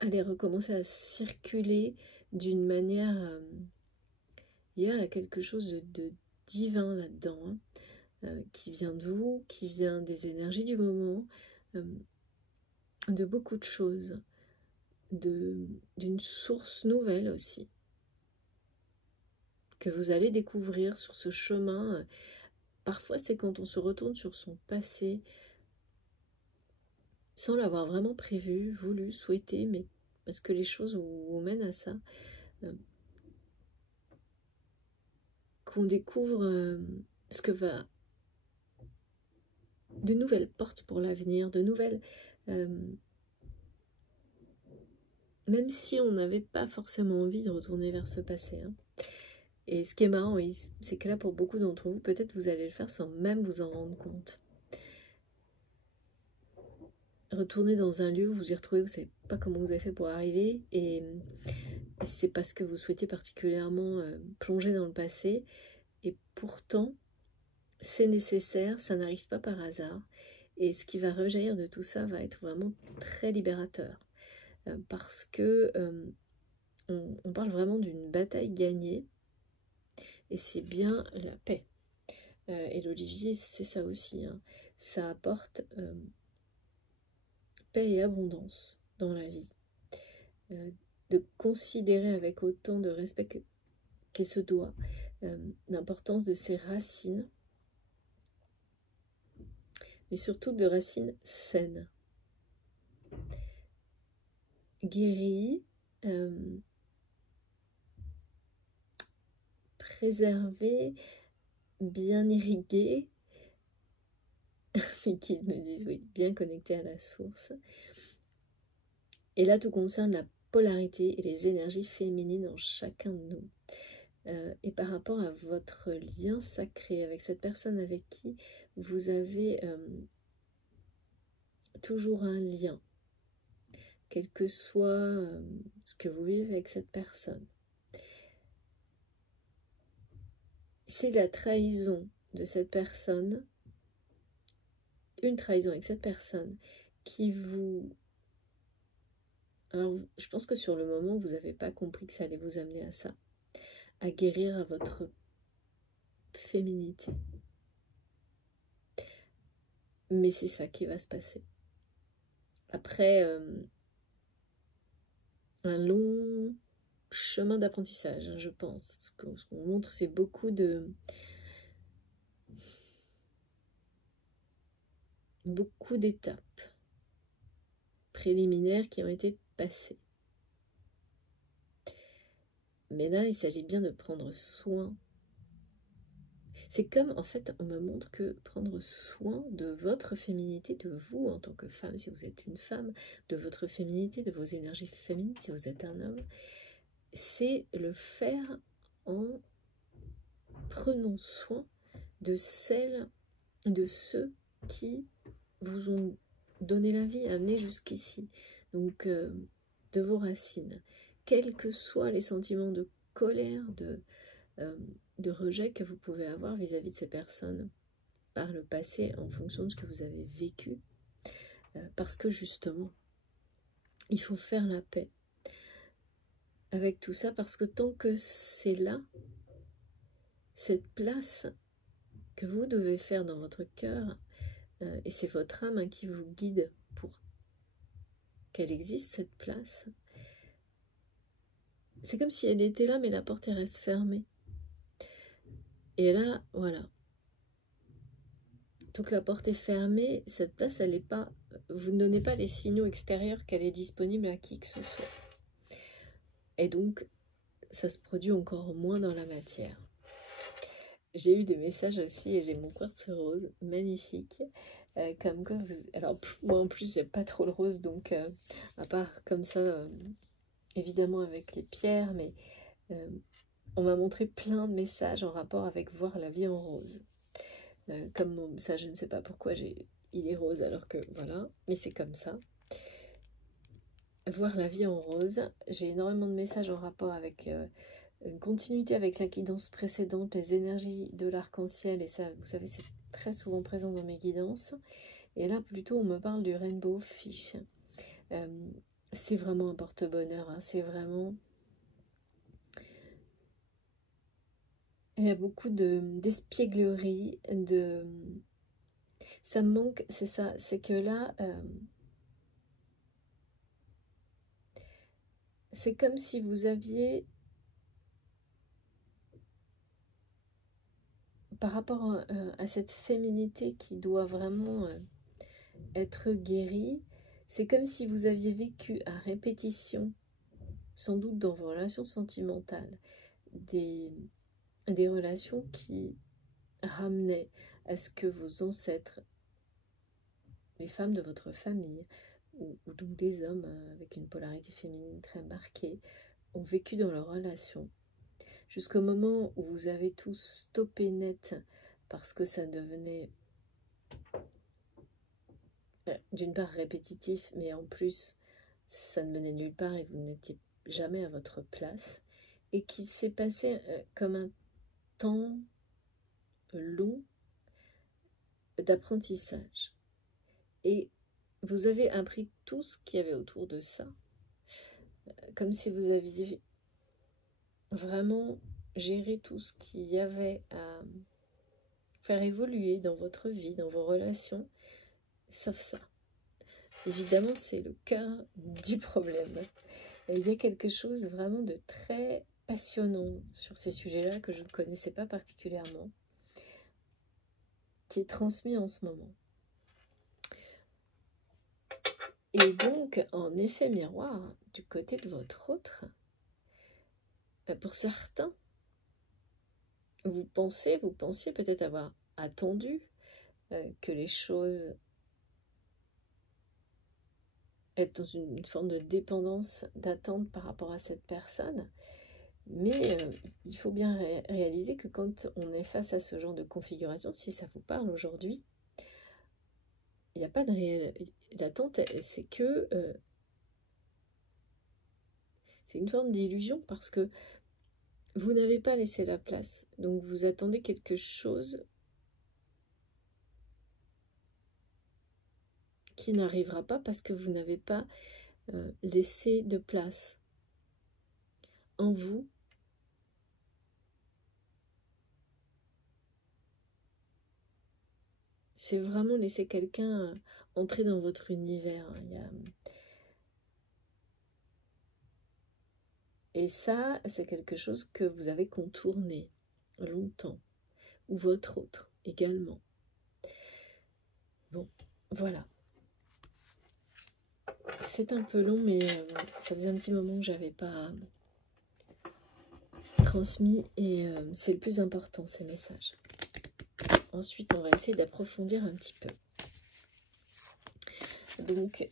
allait recommencer à circuler d'une manière... il y a quelque chose de divin là-dedans, hein, qui vient de vous, qui vient des énergies du moment, de beaucoup de choses, d'une source nouvelle aussi, que vous allez découvrir sur ce chemin. Parfois, c'est quand on se retourne sur son passé, sans l'avoir vraiment prévu, voulu, souhaité, mais parce que les choses vous mènent à ça, qu'on découvre ce que va... de nouvelles portes pour l'avenir, de nouvelles... même si on n'avait pas forcément envie de retourner vers ce passé, hein. Et ce qui est marrant, oui, c'est que là, pour beaucoup d'entre vous, peut-être vous allez le faire sans même vous en rendre compte. Retourner dans un lieu où vous y retrouvez, vous ne savez pas comment vous avez fait pour arriver, et c'est parce que vous souhaitez particulièrement plonger dans le passé, et pourtant, c'est nécessaire, ça n'arrive pas par hasard, et ce qui va rejaillir de tout ça va être vraiment très libérateur, parce que on parle vraiment d'une bataille gagnée, et c'est bien la paix. Et l'olivier, c'est ça aussi, hein. Ça apporte paix et abondance dans la vie. De considérer avec autant de respect qu'il se doit l'importance de ses racines, mais surtout de racines saines. Guéries, préservées, bien irriguées, les guides me disent oui, bien connectées à la source. Et là, tout concerne la polarité et les énergies féminines en chacun de nous. Et par rapport à votre lien sacré avec cette personne avec qui vous avez toujours un lien, quel que soit ce que vous vivez avec cette personne. C'est la trahison de cette personne, une trahison avec cette personne qui vous... Alors, je pense que sur le moment, vous n'avez pas compris que ça allait vous amener à ça, à guérir à votre féminité. Mais c'est ça qui va se passer. Après un long chemin d'apprentissage, hein, je pense. Ce qu'on montre, c'est beaucoup d'étapes préliminaires qui ont été passées. Mais là, il s'agit bien de prendre soin. C'est comme, en fait, on me montre que prendre soin de votre féminité, de vous en tant que femme, si vous êtes une femme, de votre féminité, de vos énergies féminines, si vous êtes un homme, c'est le faire en prenant soin de celles, de ceux qui vous ont donné la vie, amené jusqu'ici. Donc, de vos racines. Quels que soient les sentiments de colère, de rejet que vous pouvez avoir vis-à-vis de ces personnes par le passé en fonction de ce que vous avez vécu. Parce que justement, il faut faire la paix avec tout ça, parce que tant que c'est là, cette place que vous devez faire dans votre cœur, et c'est votre âme qui vous guide pour qu'elle existe, cette place, c'est comme si elle était là, mais la porte reste fermée. Et là, voilà. Donc la porte est fermée, cette place, elle n'est pas... Vous ne donnez pas les signaux extérieurs qu'elle est disponible à qui que ce soit. Et donc, ça se produit encore moins dans la matière. J'ai eu des messages aussi, et j'ai mon quartz rose, magnifique. Comme quoi, alors moi en plus, j'aime pas trop le rose, donc à part comme ça, évidemment avec les pierres, mais on m'a montré plein de messages en rapport avec voir la vie en rose. Comme ça, je ne sais pas pourquoi il est rose alors que voilà, mais c'est comme ça. Voir la vie en rose, j'ai énormément de messages en rapport avec une continuité avec la guidance précédente, les énergies de l'arc-en-ciel, et ça, vous savez, c'est très souvent présent dans mes guidances. Et là, plutôt, on me parle du Rainbow Fish. C'est vraiment un porte-bonheur, hein, c'est vraiment... Il y a beaucoup d'espièglerie, ça me manque, c'est ça, c'est que là, c'est comme si vous aviez, par rapport à cette féminité qui doit vraiment être guérie, c'est comme si vous aviez vécu à répétition, sans doute dans vos relations sentimentales, des relations qui ramenaient à ce que vos ancêtres, les femmes de votre famille, ou donc des hommes avec une polarité féminine très marquée, ont vécu dans leur relation, jusqu'au moment où vous avez tout stoppé net, parce que ça devenait d'une part répétitif, mais en plus, ça ne menait nulle part et vous n'étiez jamais à votre place, et qui s'est passé comme un temps long d'apprentissage. Et vous avez appris tout ce qu'il y avait autour de ça, comme si vous aviez vraiment géré tout ce qu'il y avait à faire évoluer dans votre vie, dans vos relations, sauf ça. Évidemment, c'est le cœur du problème. Et il y a quelque chose vraiment de très passionnant sur ces sujets-là que je ne connaissais pas particulièrement, qui est transmis en ce moment. Et donc, en effet miroir, du côté de votre autre, pour certains, vous pensiez peut-être avoir attendu que les choses être dans une forme de dépendance, d'attente par rapport à cette personne. Mais il faut bien réaliser que quand on est face à ce genre de configuration, si ça vous parle aujourd'hui, il n'y a pas de réelle... L'attente, c'est que c'est une forme d'illusion parce que vous n'avez pas laissé la place. Donc vous attendez quelque chose qui n'arrivera pas parce que vous n'avez pas laissé de place en vous. C'est vraiment laisser quelqu'un entrer dans votre univers. Et ça, c'est quelque chose que vous avez contourné longtemps. Ou votre autre également. Bon, voilà. C'est un peu long, mais ça faisait un petit moment que j'avais pas transmis. Et c'est le plus important, ces messages. Ensuite, on va essayer d'approfondir un petit peu. Donc,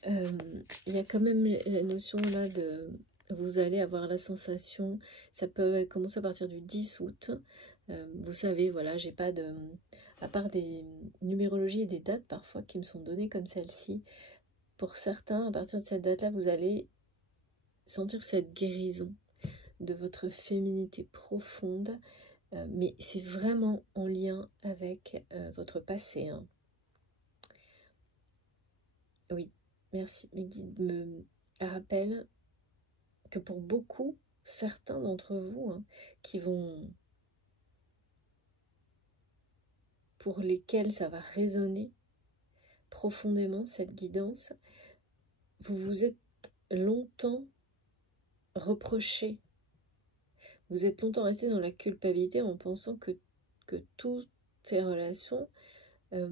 il y a quand même la notion là de... Vous allez avoir la sensation, ça peut commencer à partir du 10 août. Vous savez, voilà, j'ai pas de... À part des numérologies et des dates parfois qui me sont données comme celle-ci, pour certains, à partir de cette date-là, vous allez sentir cette guérison de votre féminité profonde. Mais c'est vraiment en lien avec votre passé. Hein. Oui, merci. Mes guides me rappellent que pour beaucoup, certains d'entre vous, hein, pour lesquels ça va résonner profondément cette guidance, vous vous êtes longtemps reproché. Vous êtes longtemps resté dans la culpabilité en pensant que toutes ces relations, en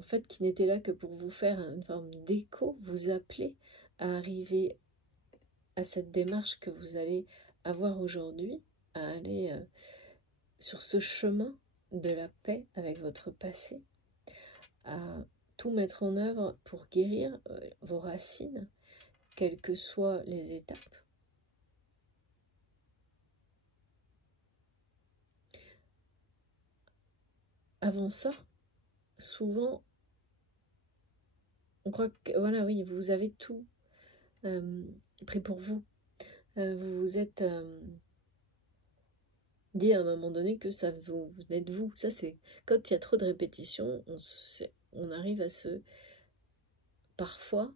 fait, qui n'étaient là que pour vous faire une forme d'écho, vous appelaient à arriver à cette démarche que vous allez avoir aujourd'hui, à aller sur ce chemin de la paix avec votre passé, à tout mettre en œuvre pour guérir vos racines, quelles que soient les étapes. Avant ça, souvent, on croit que, voilà, oui, vous avez tout pris pour vous. Vous vous êtes dit à un moment donné que ça vous venait de vous. Ça, c'est quand il y a trop de répétitions, on arrive à parfois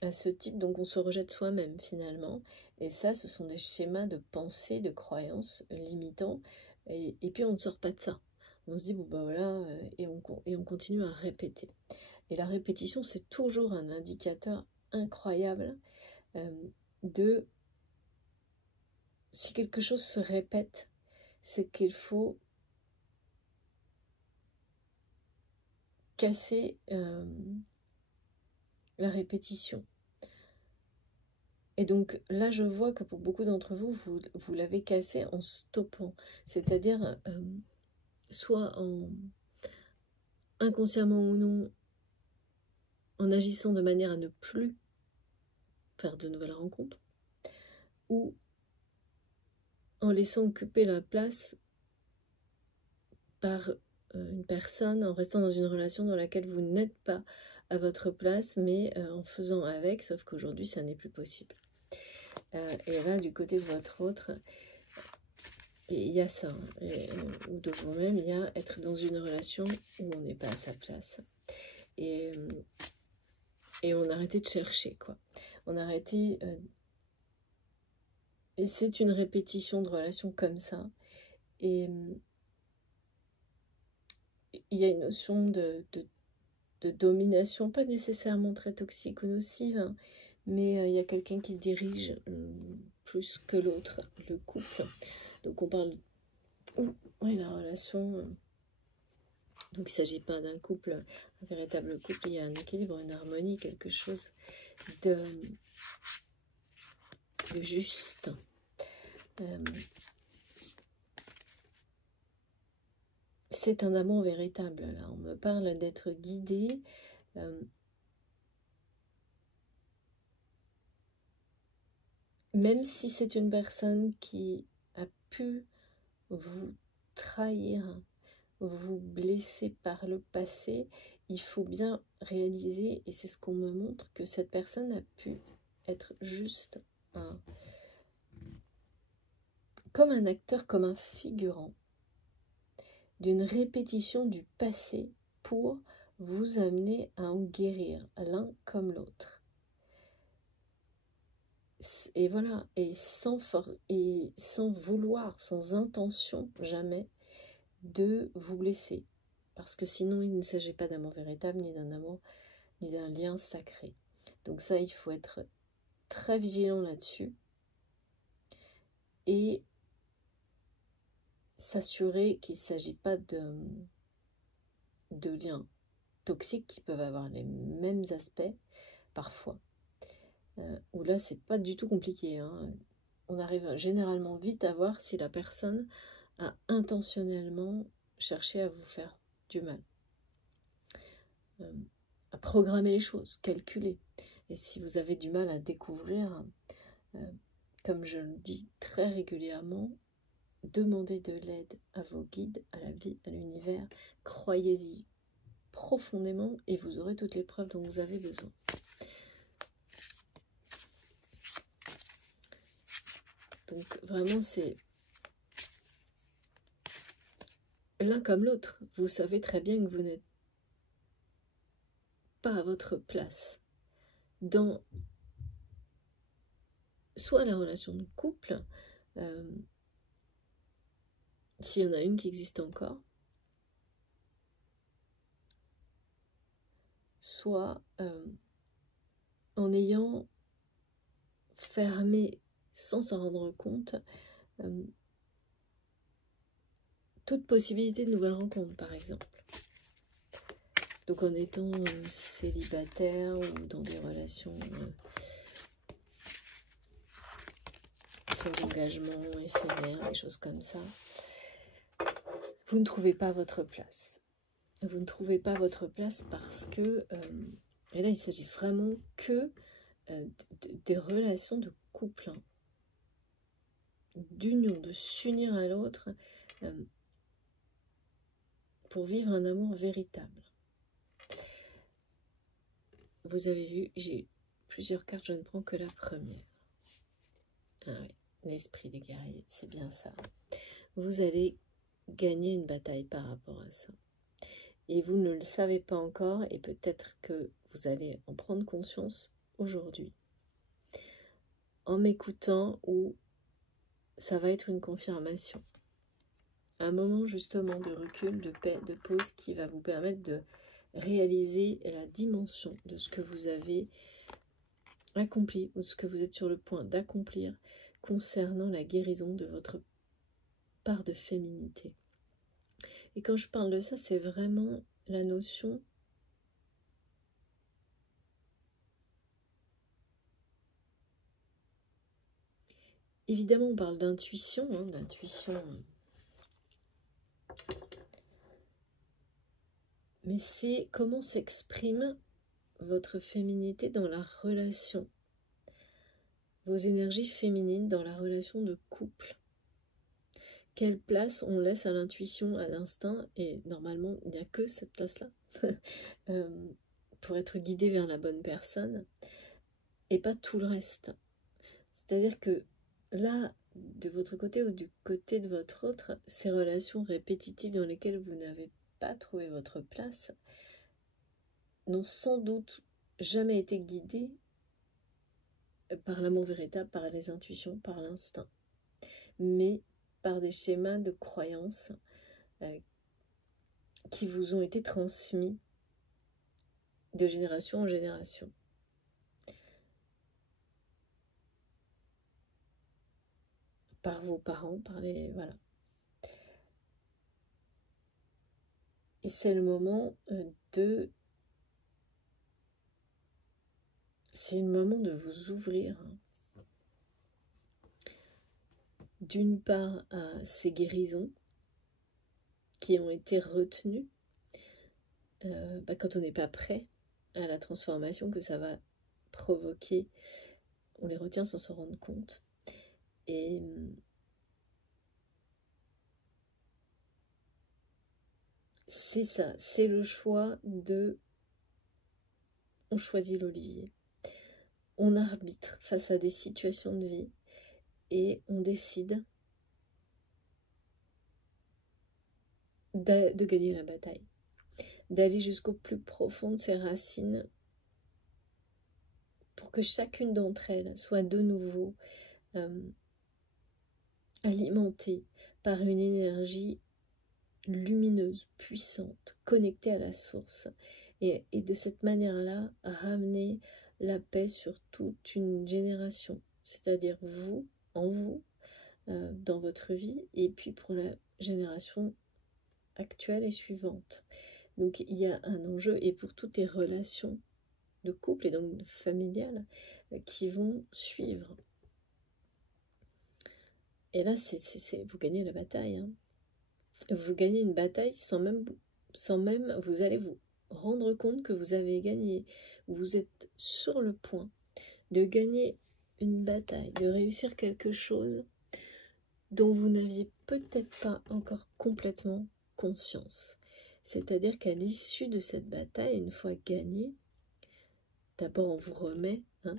à ce type, donc on se rejette soi-même finalement. Et ça, ce sont des schémas de pensée, de croyances limitants. Et puis on ne sort pas de ça. On se dit, bon ben voilà, et on continue à répéter. Et la répétition, c'est toujours un indicateur incroyable de... Si quelque chose se répète, c'est qu'il faut casser la répétition. Et donc là, je vois que pour beaucoup d'entre vous, vous l'avez cassé en stoppant. C'est-à-dire, soit inconsciemment ou non, en agissant de manière à ne plus faire de nouvelles rencontres, ou en laissant occuper la place par une personne, en restant dans une relation dans laquelle vous n'êtes pas à votre place, mais en faisant avec, sauf qu'aujourd'hui, ça n'est plus possible. Et là, du côté de votre autre, il y a ça, hein, ou de vous-même, il y a être dans une relation où on n'est pas à sa place. Et on a arrêté de chercher, quoi. On a arrêté... et c'est une répétition de relations comme ça. Et il y a une notion de domination, pas nécessairement très toxique ou nocive, hein, mais il y a quelqu'un qui dirige plus que l'autre, le couple. Donc on parle... Oui, la relation Donc il ne s'agit pas d'un couple, un véritable couple, il y a un équilibre, une harmonie, quelque chose de juste. C'est un amour véritable, là. On me parle d'être guidé. Même si c'est une personne qui a pu vous trahir, vous blesser par le passé, il faut bien réaliser, et c'est ce qu'on me montre, que cette personne a pu être juste comme un acteur, comme un figurant d'une répétition du passé pour vous amener à en guérir l'un comme l'autre. Et voilà, et sans vouloir, sans intention jamais de vous blesser. Parce que sinon il ne s'agit pas d'amour véritable, ni d'un amour, ni d'un lien sacré. Donc ça, il faut être très vigilant là-dessus. Et s'assurer qu'il ne s'agit pas de liens toxiques qui peuvent avoir les mêmes aspects, parfois. Où là, c'est pas du tout compliqué. Hein. On arrive généralement vite à voir si la personne a intentionnellement cherché à vous faire du mal. À programmer les choses, calculer. Et si vous avez du mal à découvrir, comme je le dis très régulièrement, demandez de l'aide à vos guides, à la vie, à l'univers. Croyez-y profondément et vous aurez toutes les preuves dont vous avez besoin. Donc vraiment, c'est l'un comme l'autre. Vous savez très bien que vous n'êtes pas à votre place dans soit la relation de couple, s'il y en a une qui existe encore, soit en ayant fermé sans s'en rendre compte toute possibilité de nouvelles rencontres, par exemple. Donc en étant célibataire ou dans des relations sans engagement, éphémère, des choses comme ça, vous ne trouvez pas votre place. Vous ne trouvez pas votre place parce que, et là il s'agit vraiment que des relations de couple, hein, d'union, de s'unir à l'autre pour vivre un amour véritable. Vous avez vu, j'ai plusieurs cartes, je ne prends que la première. Ah oui, l'esprit des guerriers, c'est bien ça. Vous allez gagner une bataille par rapport à ça. Et vous ne le savez pas encore, et peut-être que vous allez en prendre conscience aujourd'hui, en m'écoutant, ou ça va être une confirmation. Un moment justement de recul, de paix, de pause qui va vous permettre de réaliser la dimension de ce que vous avez accompli ou ce que vous êtes sur le point d'accomplir concernant la guérison de votre part de féminité. Et quand je parle de ça, c'est vraiment la notion évidemment on parle d'intuition, hein, d'intuition, mais c'est comment s'exprime votre féminité dans la relation, vos énergies féminines dans la relation de couple. Quelle place on laisse à l'intuition, à l'instinct, et normalement il n'y a que cette place-là pour être guidé vers la bonne personne et pas tout le reste. C'est-à-dire que là, de votre côté ou du côté de votre autre, ces relations répétitives dans lesquelles vous n'avez pas trouvé votre place n'ont sans doute jamais été guidées par l'amour véritable, par les intuitions, par l'instinct, mais par des schémas de croyances qui vous ont été transmis de génération en génération. Par vos parents, par les... Voilà. Et c'est le moment de... C'est le moment de vous ouvrir. D'une part à ces guérisons qui ont été retenues quand on n'est pas prêt à la transformation que ça va provoquer. On les retient sans s'en rendre compte. Et c'est ça, c'est le choix de... On choisit l'olivier. On arbitre face à des situations de vie et on décide de gagner la bataille, d'aller jusqu'au plus profond de ses racines pour que chacune d'entre elles soit de nouveau alimentée par une énergie lumineuse, puissante, connectée à la source, et de cette manière-là, ramener la paix sur toute une génération, c'est-à-dire vous, en vous, dans votre vie, et puis pour la génération actuelle et suivante. Donc il y a un enjeu, et pour toutes les relations de couple et donc familiales qui vont suivre. Et là, vous gagnez la bataille. Hein. Vous gagnez une bataille sans même, vous allez vous rendre compte que vous avez gagné. Vous êtes sur le point de gagner une bataille, de réussir quelque chose dont vous n'aviez peut-être pas encore complètement conscience. C'est-à-dire qu'à l'issue de cette bataille, une fois gagnée, d'abord on vous remet le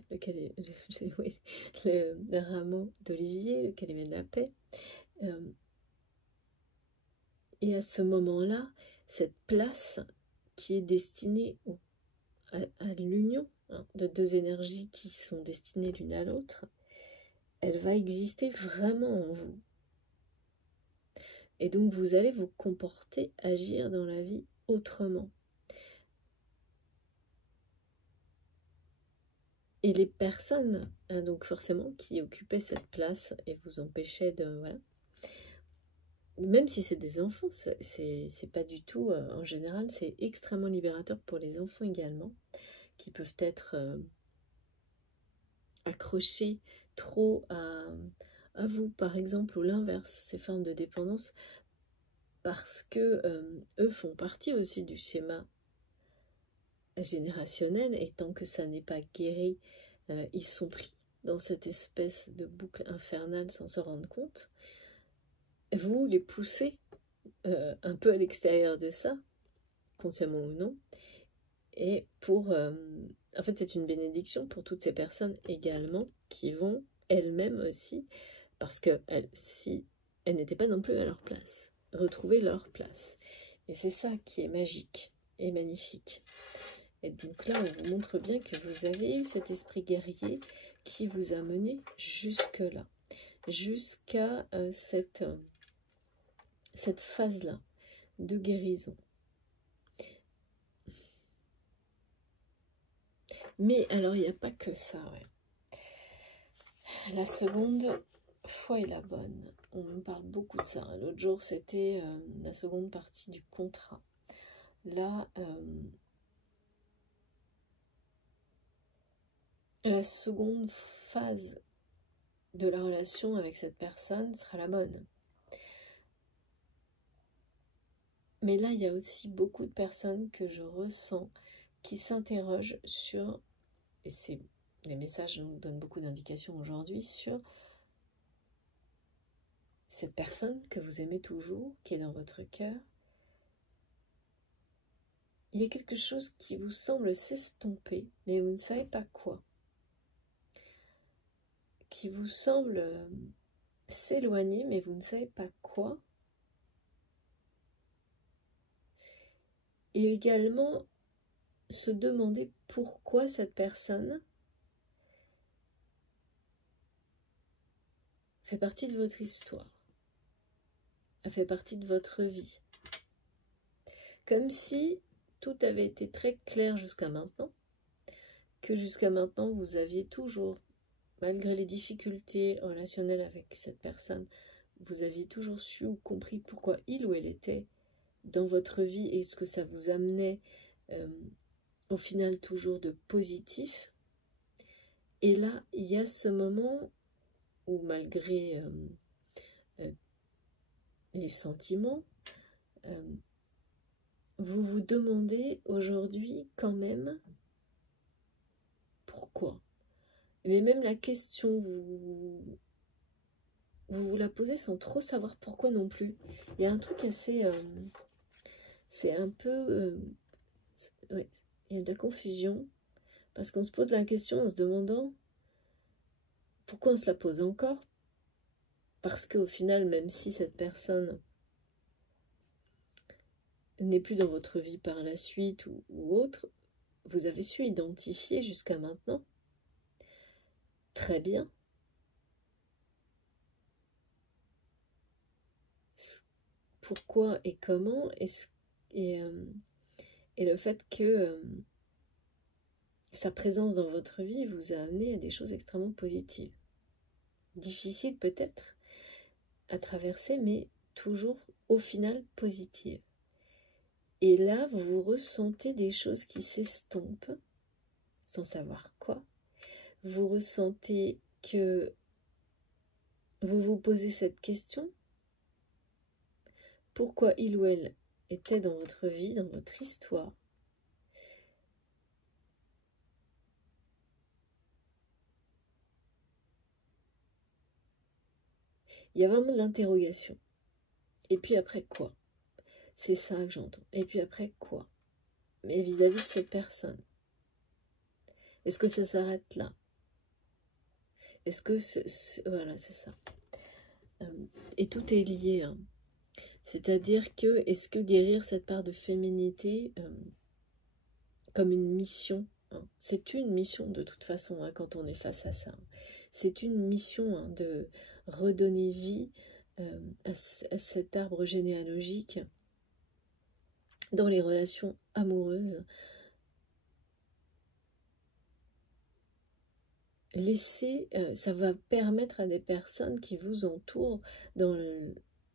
rameau d'olivier, le calumet de la paix. Et à ce moment-là, cette place qui est destinée à l'union de deux énergies qui sont destinées l'une à l'autre, elle va exister vraiment en vous. Et donc vous allez vous comporter, agir dans la vie autrement. Et les personnes, donc forcément, qui occupaient cette place et vous empêchaient de... Voilà. Même si c'est des enfants, c'est pas du tout... en général, c'est extrêmement libérateur pour les enfants également, qui peuvent être accrochés trop à vous, par exemple, ou l'inverse, ces formes de dépendance, parce que eux font partie aussi du schéma générationnel, et tant que ça n'est pas guéri, ils sont pris dans cette espèce de boucle infernale sans se rendre compte. Vous les poussez un peu à l'extérieur de ça, consciemment ou non, et pour... en fait, c'est une bénédiction pour toutes ces personnes également qui vont elles-mêmes aussi, parce que si elles n'étaient pas non plus à leur place, retrouver leur place. Et c'est ça qui est magique et magnifique. Et donc là, on vous montre bien que vous avez eu cet esprit guerrier qui vous a mené jusque-là, jusqu'à cette phase-là de guérison. Mais alors, il n'y a pas que ça. Ouais. La seconde foi est la bonne. On me parle beaucoup de ça. L'autre jour, c'était la seconde partie du contrat. Là, la seconde phase de la relation avec cette personne sera la bonne. Mais là, il y a aussi beaucoup de personnes que je ressens qui s'interrogent sur, et les messages nous donnent beaucoup d'indications aujourd'hui, sur cette personne que vous aimez toujours, qui est dans votre cœur. Il y a quelque chose qui vous semble s'estomper, mais vous ne savez pas quoi. Qui vous semble s'éloigner, mais vous ne savez pas quoi. Et également se demander pourquoi cette personne fait partie de votre histoire. Elle fait partie de votre vie. Comme si tout avait été très clair jusqu'à maintenant, que jusqu'à maintenant vous aviez toujours, malgré les difficultés relationnelles avec cette personne, vous aviez toujours su ou compris pourquoi il ou elle était dans votre vie et ce que ça vous amenait au final toujours de positif. Et là, il y a ce moment où malgré les sentiments, vous vous demandez aujourd'hui quand même pourquoi. Mais même la question, vous la posez sans trop savoir pourquoi non plus. Il y a un truc assez... c'est un peu... ouais, il y a de la confusion. Parce qu'on se pose la question en se demandant pourquoi on se la pose encore. Parce qu'au final, même si cette personne n'est plus dans votre vie par la suite ou autre, vous avez su identifier jusqu'à maintenant très bien pourquoi et comment, et le fait que sa présence dans votre vie vous a amené à des choses extrêmement positives. Difficiles peut-être à traverser, mais toujours au final positives. Et là, vous ressentez des choses qui s'estompent, sans savoir quoi. Vous ressentez que vous vous posez cette question. Pourquoi il ou elle était dans votre vie, dans votre histoire? Il y a vraiment de l'interrogation. Et puis après quoi? C'est ça que j'entends. Et puis après quoi? Mais vis-à-vis de cette personne. Est-ce que ça s'arrête là? Est-ce que... voilà, c'est ça. Et tout est lié. Hein. C'est-à-dire que, est-ce que guérir cette part de féminité comme une mission, hein, c'est une mission de toute façon hein, quand on est face à ça. Hein. C'est une mission hein, de redonner vie à cet arbre généalogique dans les relations amoureuses. Laissez, ça va permettre à des personnes qui vous entourent dans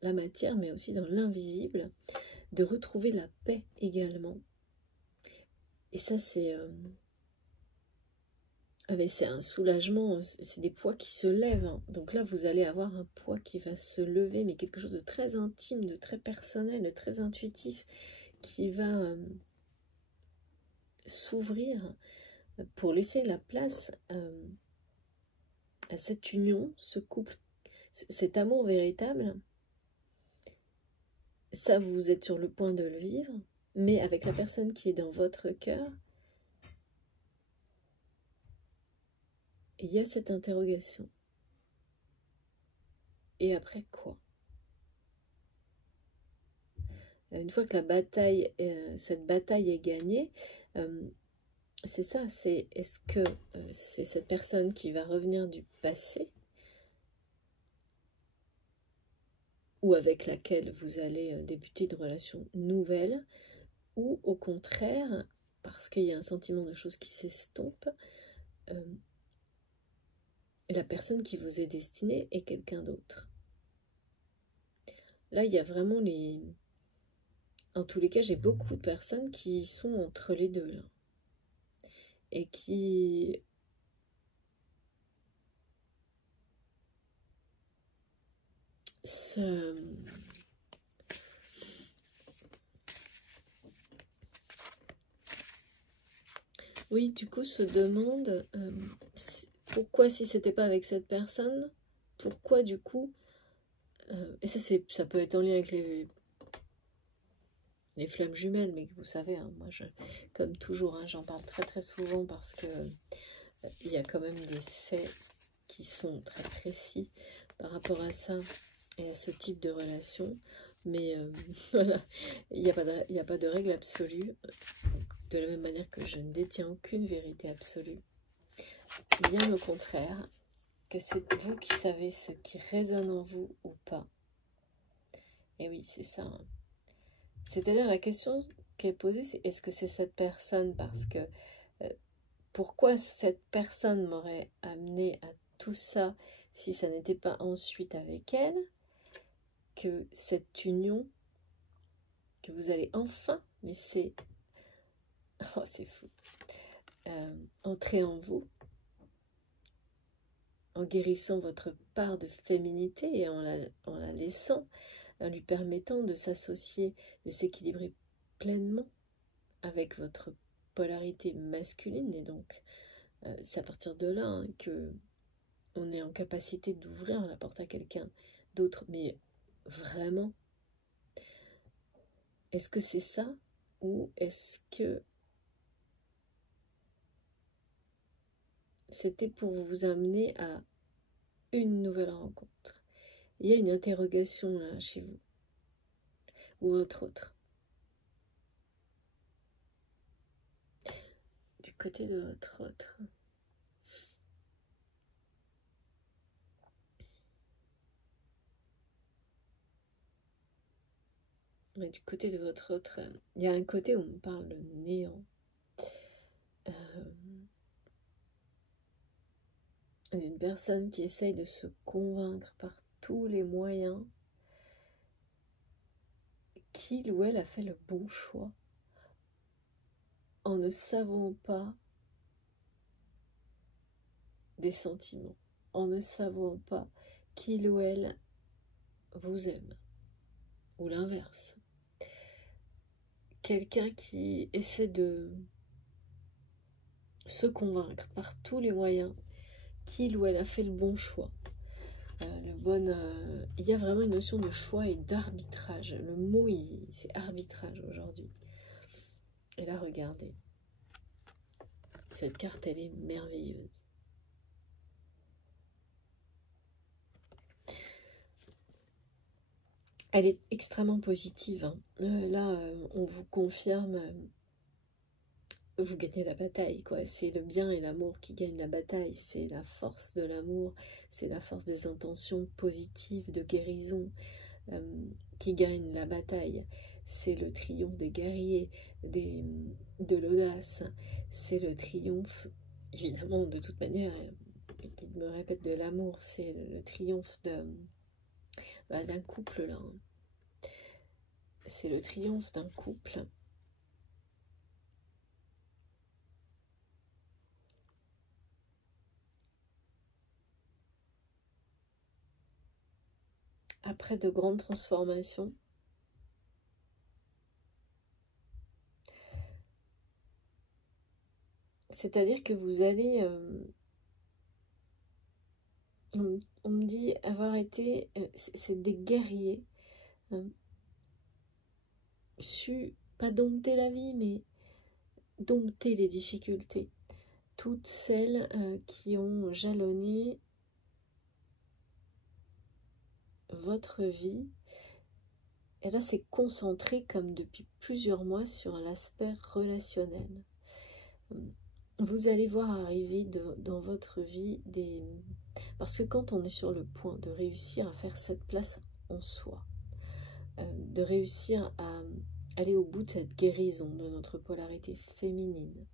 la matière, mais aussi dans l'invisible, de retrouver la paix également. Et ça, c'est un soulagement, c'est des poids qui se lèvent. Hein. Donc là, vous allez avoir un poids qui va se lever, mais quelque chose de très intime, de très personnel, de très intuitif, qui va s'ouvrir pour laisser la place à cette union, ce couple, cet amour véritable. Ça, vous êtes sur le point de le vivre, mais avec la personne qui est dans votre cœur, il y a cette interrogation. Et après quoi? Une fois que la bataille, cette bataille est gagnée, c'est ça, c'est est-ce que c'est cette personne qui va revenir du passé ou avec laquelle vous allez débuter une relation nouvelle, ou au contraire, parce qu'il y a un sentiment de choses qui s'estompe, la personne qui vous est destinée est quelqu'un d'autre. Là, il y a vraiment les... En tous les cas, j'ai beaucoup de personnes qui sont entre les deux, là. Et qui... Oui, du coup, se demande pourquoi si c'était pas avec cette personne, pourquoi du coup, et ça peut être en lien avec les flammes jumelles, mais vous savez, hein, moi, comme toujours, hein, j'en parle très très souvent parce que il y a quand même des faits qui sont très précis par rapport à ça et à ce type de relation, mais voilà, il n'y a pas de règle absolue. De la même manière que je ne détiens aucune vérité absolue. Bien au contraire, que c'est vous qui savez ce qui résonne en vous ou pas. Et oui, c'est ça. Hein. C'est-à-dire la question qui est posée, c'est est-ce que c'est cette personne parce que... pourquoi cette personne m'aurait amené à tout ça si ça n'était pas ensuite avec elle que cette union que vous allez enfin laisser, oh c'est fou, entrer en vous, en guérissant votre part de féminité et en la laissant, en lui permettant de s'associer, de s'équilibrer pleinement avec votre polarité masculine. Et donc, c'est à partir de là hein, que on est en capacité d'ouvrir la porte à quelqu'un d'autre. Mais vraiment, est-ce que c'est ça ou est-ce que c'était pour vous amener à une nouvelle rencontre? Il y a une interrogation là chez vous ou autre. Du côté de votre autre. Mais du côté de votre autre, il y a un côté où on parle de néant. D'une personne qui essaye de se convaincre par tous les moyens qu'il ou elle a fait le bon choix en ne savant pas des sentiments, en ne savant pas qu'il ou elle vous aime, ou l'inverse. Quelqu'un qui essaie de se convaincre par tous les moyens qu'il ou elle a fait le bon choix. Il y a vraiment une notion de choix et d'arbitrage. Le mot, c'est arbitrage aujourd'hui. Et là, regardez. Cette carte, elle est merveilleuse. Elle est extrêmement positive. Hein. Là, on vous confirme, vous gagnez la bataille, quoi. C'est le bien et l'amour qui gagnent la bataille. C'est la force de l'amour, c'est la force des intentions positives, de guérison, qui gagne la bataille. C'est le triomphe des guerriers, de l'audace. C'est le triomphe, évidemment, de toute manière, qui me répète, de l'amour. C'est le triomphe d'un couple, là. C'est le triomphe d'un couple. Après de grandes transformations. C'est-à-dire que vous allez... on me dit avoir été... c'est des guerriers. Su, pas dompter la vie, mais dompter les difficultés. Toutes celles qui ont jalonné votre vie. Et là, c'est concentré comme depuis plusieurs mois sur l'aspect relationnel. Vous allez voir arriver dans votre vie des... Parce que quand on est sur le point de réussir à faire cette place en soi, de réussir à aller au bout de cette guérison de notre polarité féminine,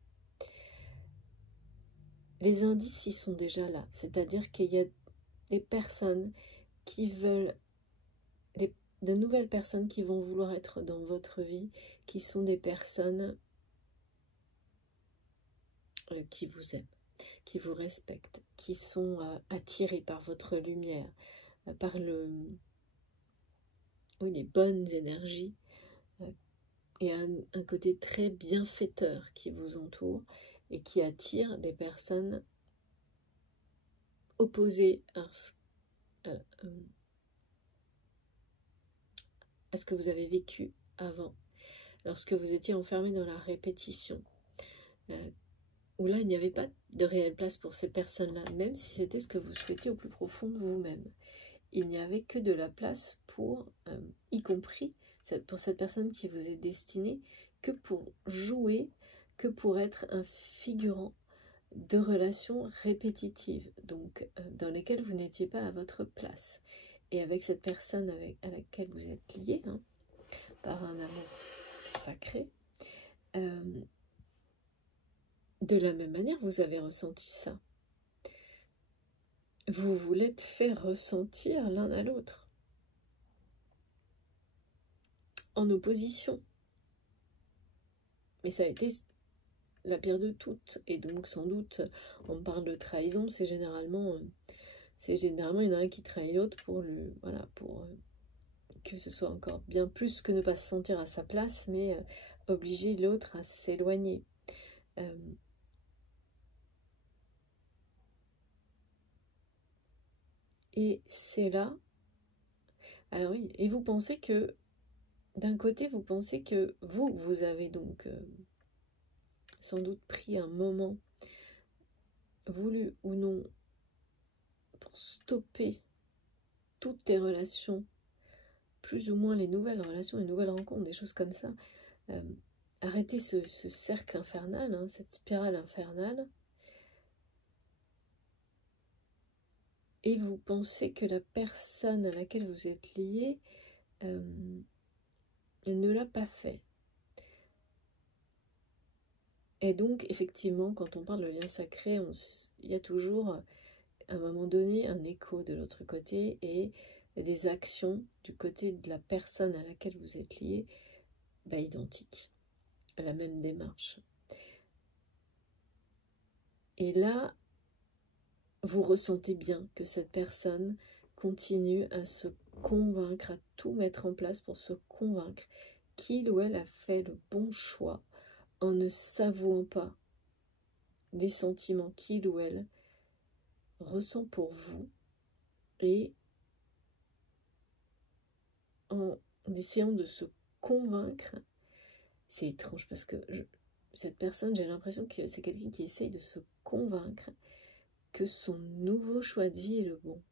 les indices y sont déjà là. C'est-à-dire qu'il y a des personnes qui veulent... de nouvelles personnes qui vont vouloir être dans votre vie, qui sont des personnes qui vous aiment, qui vous respectent, qui sont attirées par votre lumière, par les bonnes énergies, et un côté très bienfaiteur qui vous entoure et qui attire des personnes opposées à ce que vous avez vécu avant, lorsque vous étiez enfermé dans la répétition, où là il n'y avait pas de réelle place pour ces personnes-là, même si c'était ce que vous souhaitiez au plus profond de vous-même. Il n'y avait que de la place pour, y compris pour cette personne qui vous est destinée, que pour jouer, que pour être un figurant de relations répétitives, donc dans lesquelles vous n'étiez pas à votre place. Et avec cette personne à laquelle vous êtes lié, hein, par un amour sacré, de la même manière, vous avez ressenti ça. Vous vous l'êtes fait ressentir l'un à l'autre. en opposition. Mais ça a été la pire de toutes. Et donc sans doute, on parle de trahison, c'est généralement il y en a un qui trahit l'autre pour que ce soit encore bien plus que ne pas se sentir à sa place, mais obliger l'autre à s'éloigner. Et c'est là, alors oui, et vous pensez que, d'un côté, vous pensez que vous avez donc sans doute pris un moment, voulu ou non, pour stopper toutes tes relations, plus ou moins les nouvelles relations, les nouvelles rencontres, des choses comme ça. Arrêter ce cercle infernal, hein, cette spirale infernale. Et vous pensez que la personne à laquelle vous êtes lié, elle ne l'a pas fait. Et donc, effectivement, quand on parle de lien sacré, il y a toujours, à un moment donné, un écho de l'autre côté et des actions du côté de la personne à laquelle vous êtes lié, identiques, la même démarche. Et là, vous ressentez bien que cette personne continue à se convaincre, à tout mettre en place pour se convaincre qu'il ou elle a fait le bon choix en ne s'avouant pas les sentiments qu'il ou elle ressent pour vous et en essayant de se convaincre. C'est étrange parce que cette personne, j'ai l'impression que c'est quelqu'un qui essaye de se convaincre que son nouveau choix de vie est le bon.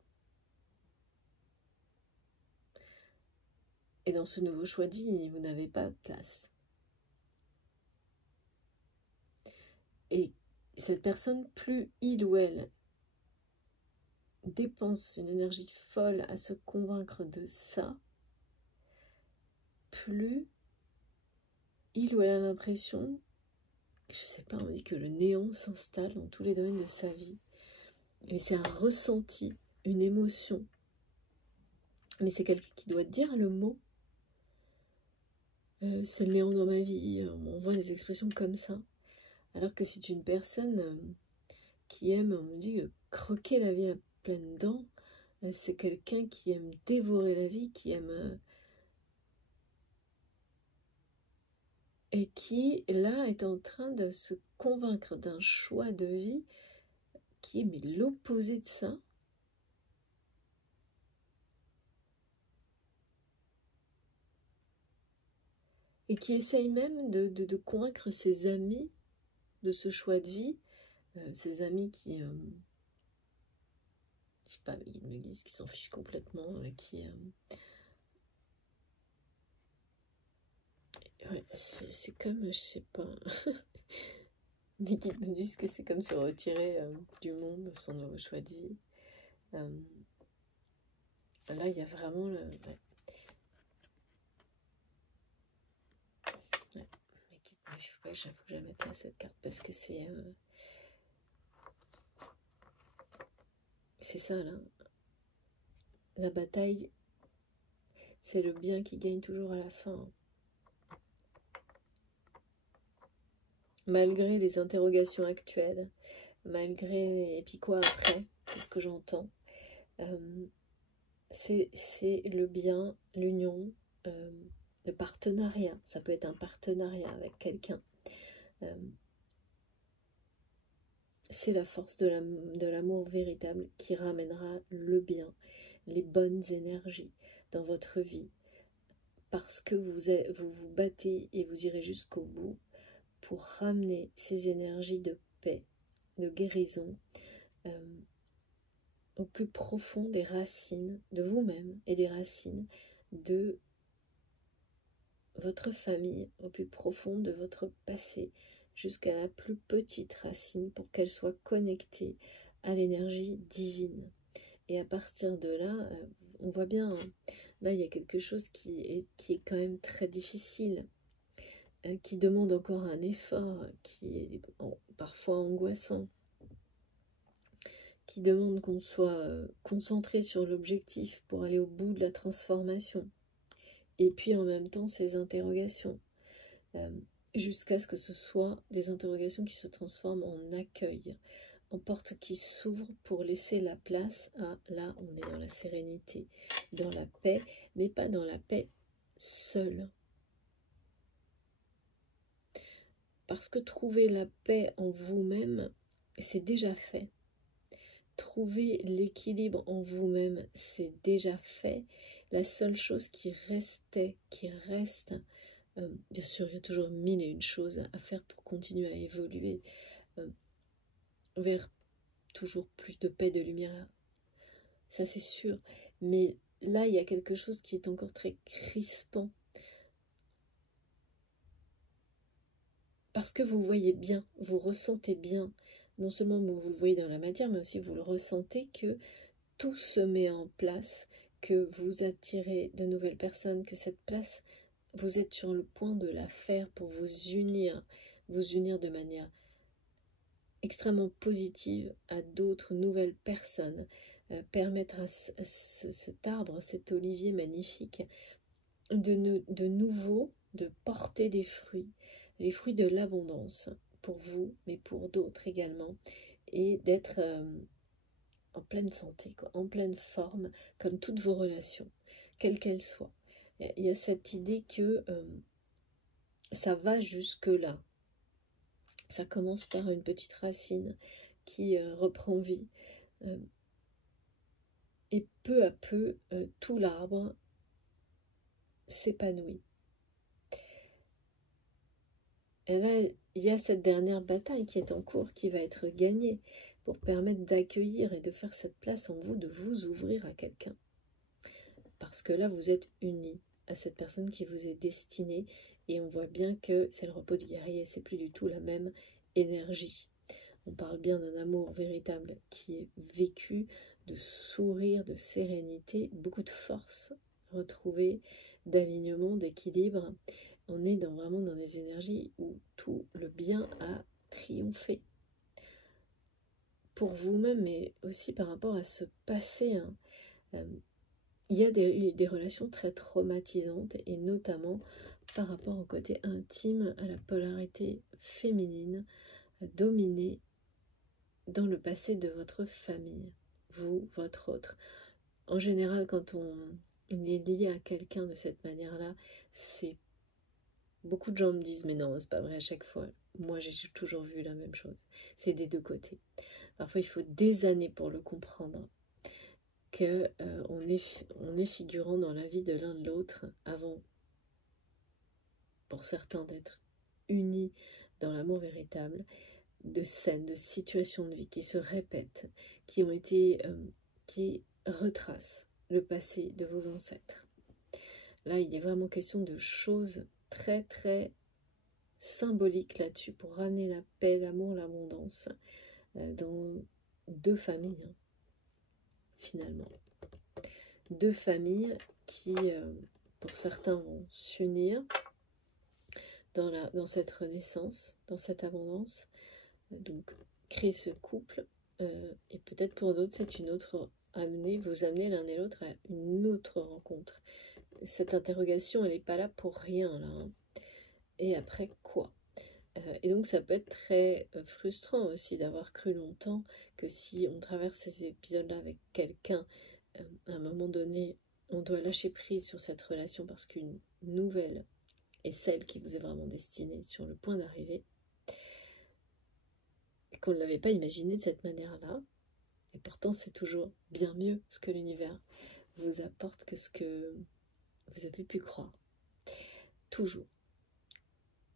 Et dans ce nouveau choix de vie, vous n'avez pas de place. Et cette personne, plus il ou elle dépense une énergie folle à se convaincre de ça, plus il ou elle a l'impression, je sais pas, on dit que le néant s'installe dans tous les domaines de sa vie. Et c'est un ressenti, une émotion. Mais c'est quelqu'un qui doit dire le mot. C'est le néant dans ma vie, on voit des expressions comme ça. Alors que c'est une personne qui aime, on me dit, croquer la vie à pleines dents. C'est quelqu'un qui aime dévorer la vie, qui aime... et qui, là, est en train de se convaincre d'un choix de vie qui est l'opposé de ça. Et qui essaye même de convaincre ses amis de ce choix de vie. Ses amis qui... je sais pas, ils me disent qu'ils s'en fichent complètement, ouais, c'est comme, je sais pas... Des guides me disent que c'est comme se retirer du monde, son nouveau choix de vie. Là, il y a vraiment le... Ouais. Ouais. Mais il faut que je mette là cette carte parce que c'est ça là. La bataille, c'est le bien qui gagne toujours à la fin. Malgré les interrogations actuelles, malgré les... Et puis quoi après, c'est ce que j'entends. C'est le bien, l'union, le partenariat. Ça peut être un partenariat avec quelqu'un. C'est la force de l'amour véritable qui ramènera le bien, les bonnes énergies dans votre vie. Parce que vous vous battez et vous irez jusqu'au bout pour ramener ces énergies de paix, de guérison, au plus profond des racines de vous-même et des racines de votre famille, au plus profond de votre passé, jusqu'à la plus petite racine pour qu'elle soit connectée à l'énergie divine. Et à partir de là, on voit bien, là il y a quelque chose qui est quand même très difficile, qui demande encore un effort, qui est parfois angoissant, qui demande qu'on soit concentré sur l'objectif pour aller au bout de la transformation. et puis en même temps ces interrogations, jusqu'à ce que ce soit des interrogations qui se transforment en accueil, en porte qui s'ouvre pour laisser la place à, là on est dans la sérénité, dans la paix, mais pas dans la paix seule. Parce que trouver la paix en vous-même, c'est déjà fait. Trouver l'équilibre en vous-même, c'est déjà fait. La seule chose qui restait, qui reste, bien sûr, il y a toujours mille et une choses à faire pour continuer à évoluer vers toujours plus de paix, de lumière. Ça, c'est sûr. Mais là, il y a quelque chose qui est encore très crispant. Parce que vous voyez bien, vous ressentez bien, non seulement vous le voyez dans la matière, mais aussi vous le ressentez que tout se met en place, que vous attirez de nouvelles personnes, que cette place, vous êtes sur le point de la faire pour vous unir de manière extrêmement positive à d'autres nouvelles personnes, permettre à cet arbre, cet olivier magnifique, de nouveau, de porter des fruits, les fruits de l'abondance, pour vous, mais pour d'autres également, et d'être en pleine santé, quoi, en pleine forme, comme toutes vos relations, quelles qu'elles soient. Il y a cette idée que ça va jusque-là. Ça commence par une petite racine qui reprend vie. Et peu à peu, tout l'arbre s'épanouit. Et là, il y a cette dernière bataille qui est en cours, qui va être gagnée pour permettre d'accueillir et de faire cette place en vous, de vous ouvrir à quelqu'un. Parce que là, vous êtes unis à cette personne qui vous est destinée, et on voit bien que c'est le repos du guerrier, c'est plus du tout la même énergie. On parle bien d'un amour véritable qui est vécu, de sourire, de sérénité, beaucoup de force retrouvée, d'alignement, d'équilibre. On est vraiment dans des énergies où tout le bien a triomphé. Pour vous-même, mais aussi par rapport à ce passé. Il y a des relations très traumatisantes, et notamment par rapport au côté intime, à la polarité féminine, dominée dans le passé de votre famille, vous, votre autre. En général, quand on est lié à quelqu'un de cette manière-là, c'est... Beaucoup de gens me disent, mais non, c'est pas vrai à chaque fois. Moi, j'ai toujours vu la même chose. C'est des deux côtés. Parfois, il faut des années pour le comprendre, que on est figurant dans la vie de l'un de l'autre avant, pour certains, d'être unis dans l'amour véritable, de scènes, de situations de vie qui se répètent, qui ont été, qui retracent le passé de vos ancêtres. Là, il est vraiment question de choses très très symboliques là-dessus pour ramener la paix, l'amour, l'abondance dans deux familles, hein, finalement. Deux familles qui, pour certains, vont s'unir dans cette renaissance, dans cette abondance, donc créer ce couple, et peut-être pour d'autres c'est une autre, vous amener l'un et l'autre à une autre rencontre. Cette interrogation, elle n'est pas là pour rien là, hein. Et après quoi? Et donc ça peut être très frustrant aussi d'avoir cru longtemps que si on traverse ces épisodes-là avec quelqu'un, à un moment donné, on doit lâcher prise sur cette relation parce qu'une nouvelle est celle qui vous est vraiment destinée, sur le point d'arriver, et qu'on ne l'avait pas imaginé de cette manière-là. Et pourtant, c'est toujours bien mieux ce que l'univers vous apporte que ce que vous avez pu croire. Toujours.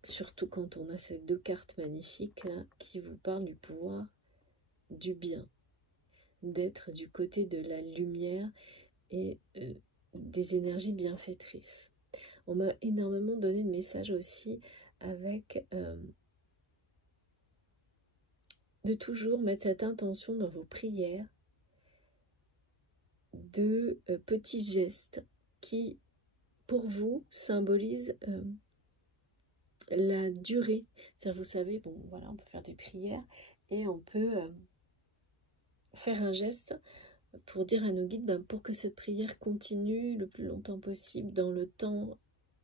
Surtout quand on a ces deux cartes magnifiques là qui vous parlent du pouvoir du bien, d'être du côté de la lumière et des énergies bienfaitrices. On m'a énormément donné de messages aussi avec de toujours mettre cette intention dans vos prières de petits gestes qui, pour vous, symbolisent la durée. C'est-à-dire, vous savez, bon, voilà, on peut faire des prières et on peut faire un geste pour dire à nos guides, pour que cette prière continue le plus longtemps possible, dans le temps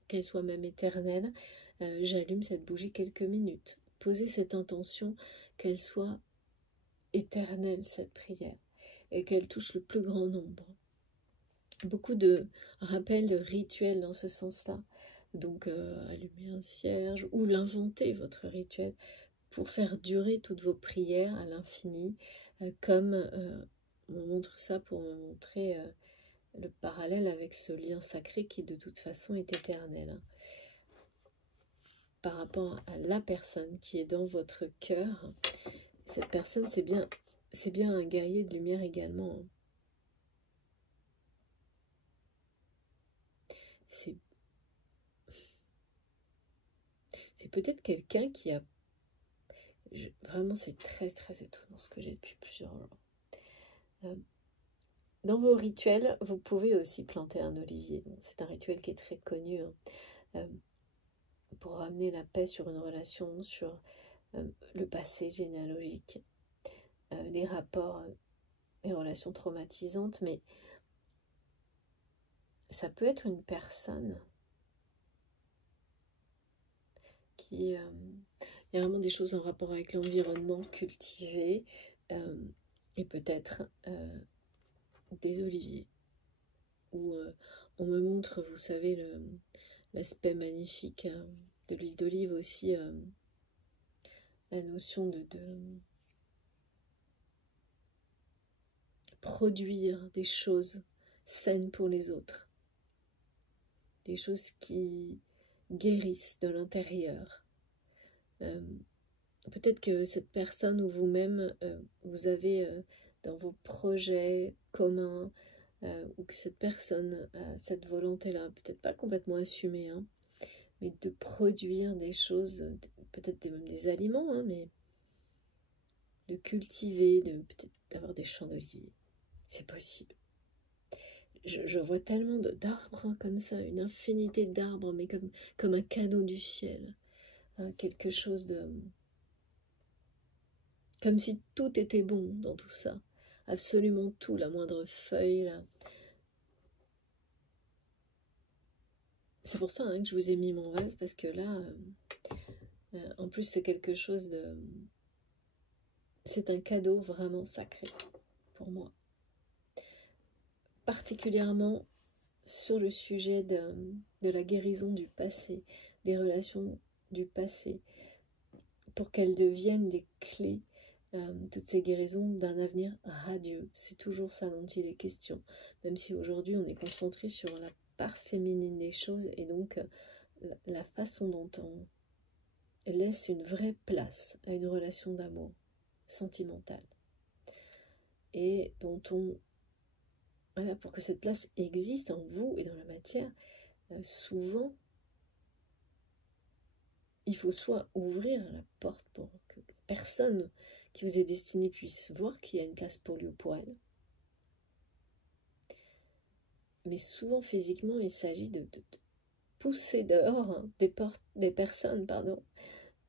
qu'elle soit même éternelle, j'allume cette bougie quelques minutes. Posez cette intention qu'elle soit éternelle, cette prière, et qu'elle touche le plus grand nombre. Beaucoup de rappels, de rituels dans ce sens-là. Donc, allumer un cierge ou l'inventer, votre rituel, pour faire durer toutes vos prières à l'infini, comme on montre ça pour me montrer le parallèle avec ce lien sacré qui de toute façon est éternel. Hein. Par rapport à la personne qui est dans votre cœur, cette personne, c'est bien un guerrier de lumière également. Hein. C'est peut-être quelqu'un qui a... Vraiment, c'est très très étonnant ce que j'ai depuis plusieurs jours. Dans vos rituels, vous pouvez aussi planter un olivier. C'est un rituel qui est très connu hein, pour ramener la paix sur une relation, sur le passé généalogique, les rapports, les relations traumatisantes, mais ça peut être une personne qui... il y a vraiment des choses en rapport avec l'environnement cultivé et peut-être des oliviers. Où on me montre, vous savez, l'aspect magnifique de l'huile d'olive aussi, la notion de produire des choses saines pour les autres, des choses qui guérissent de l'intérieur. Peut-être que cette personne ou vous-même, vous avez dans vos projets communs, ou que cette personne a cette volonté-là, peut-être pas complètement assumée, hein, mais de produire des choses, peut-être même des aliments, hein, mais de cultiver, peut-être d'avoir des champs d'oliviers. C'est possible. Je vois tellement d'arbres hein, comme ça, une infinité d'arbres, mais comme un cadeau du ciel. Quelque chose de... Comme si tout était bon dans tout ça. Absolument tout, la moindre feuille. Là. C'est pour ça hein, que je vous ai mis mon vase, parce que là, en plus c'est quelque chose de... C'est un cadeau vraiment sacré pour moi. Particulièrement sur le sujet de la guérison du passé, des relations du passé, pour qu'elles deviennent les clés, toutes ces guérisons, d'un avenir radieux. C'est toujours ça dont il est question, même si aujourd'hui on est concentré sur la part féminine des choses, et donc la façon dont on laisse une vraie place à une relation d'amour sentimentale, et dont on... Voilà, pour que cette place existe en vous et dans la matière, souvent, il faut soit ouvrir la porte pour que personne qui vous est destiné puisse voir qu'il y a une place pour lui ou pour elle. Mais souvent, physiquement, il s'agit de pousser dehors hein, des personnes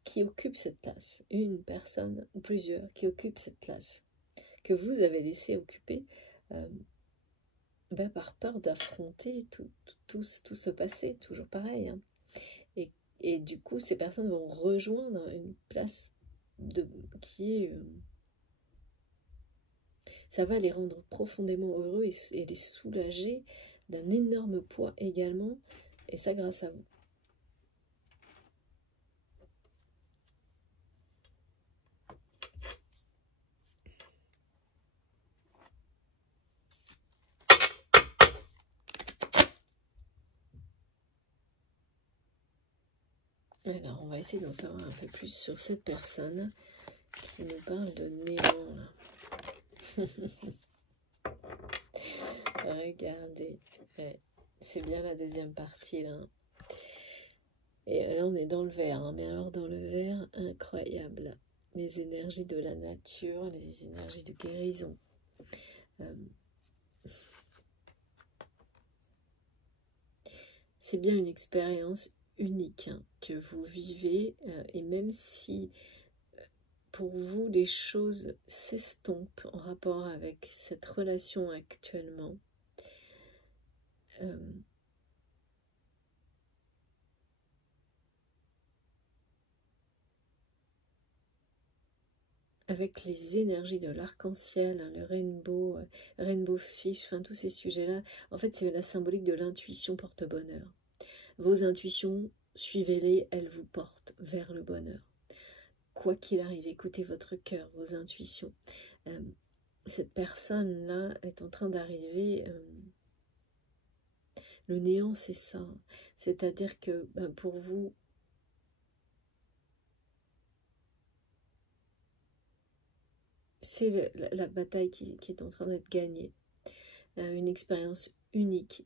qui occupent cette place. Une personne ou plusieurs qui occupent cette place que vous avez laissé occuper par peur d'affronter tout ce passé, toujours pareil. Hein. Et du coup, ces personnes vont rejoindre une place qui est... ça va les rendre profondément heureux et les soulager d'un énorme poids également, et ça grâce à vous. Alors, on va essayer d'en savoir un peu plus sur cette personne qui nous parle de néant. Regardez, c'est bien la deuxième partie là. Et là, on est dans le vert, hein, mais alors dans le vert, incroyable. Les énergies de la nature, les énergies de guérison. C'est bien une expérience unique hein, que vous vivez, et même si pour vous, les choses s'estompent en rapport avec cette relation actuellement. Avec les énergies de l'arc-en-ciel, hein, le rainbow fish, enfin tous ces sujets-là, en fait c'est la symbolique de l'intuition porte-bonheur. Vos intuitions, suivez-les, elles vous portent vers le bonheur. Quoi qu'il arrive, écoutez votre cœur, vos intuitions. Cette personne-là est en train d'arriver. Le néant, c'est ça. C'est-à-dire que pour vous, c'est la bataille qui est en train d'être gagnée. Une expérience unique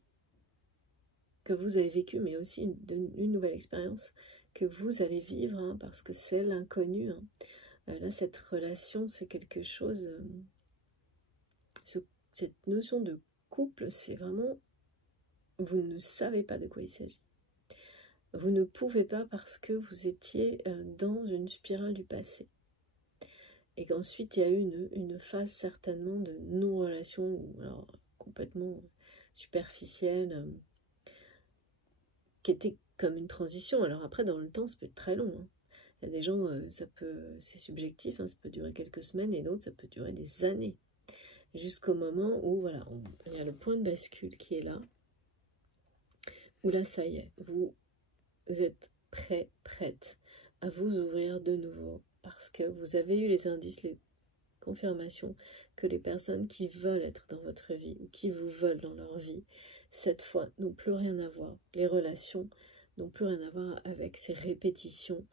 que vous avez vécue, mais aussi une nouvelle expérience que vous allez vivre, hein, parce que c'est l'inconnu. Hein. Là, cette relation, c'est quelque chose... cette notion de couple, c'est vraiment... Vous ne savez pas de quoi il s'agit. Vous ne pouvez pas parce que vous étiez dans une spirale du passé. Et qu'ensuite, il y a eu une phase certainement de non-relation, alors complètement superficielle, qui était comme une transition. Alors après, dans le temps, ça peut être très long. Hein. Il y a des gens, c'est subjectif, hein, ça peut durer quelques semaines, et d'autres, ça peut durer des années. Jusqu'au moment où, voilà, il y a le point de bascule qui est là, où là, ça y est, vous êtes prêt, prête à vous ouvrir de nouveau, parce que vous avez eu les indices, les confirmations que les personnes qui veulent être dans votre vie, ou qui vous veulent dans leur vie, cette fois, n'ont plus rien à voir. Les relations n'ont plus rien à voir avec ces répétitions.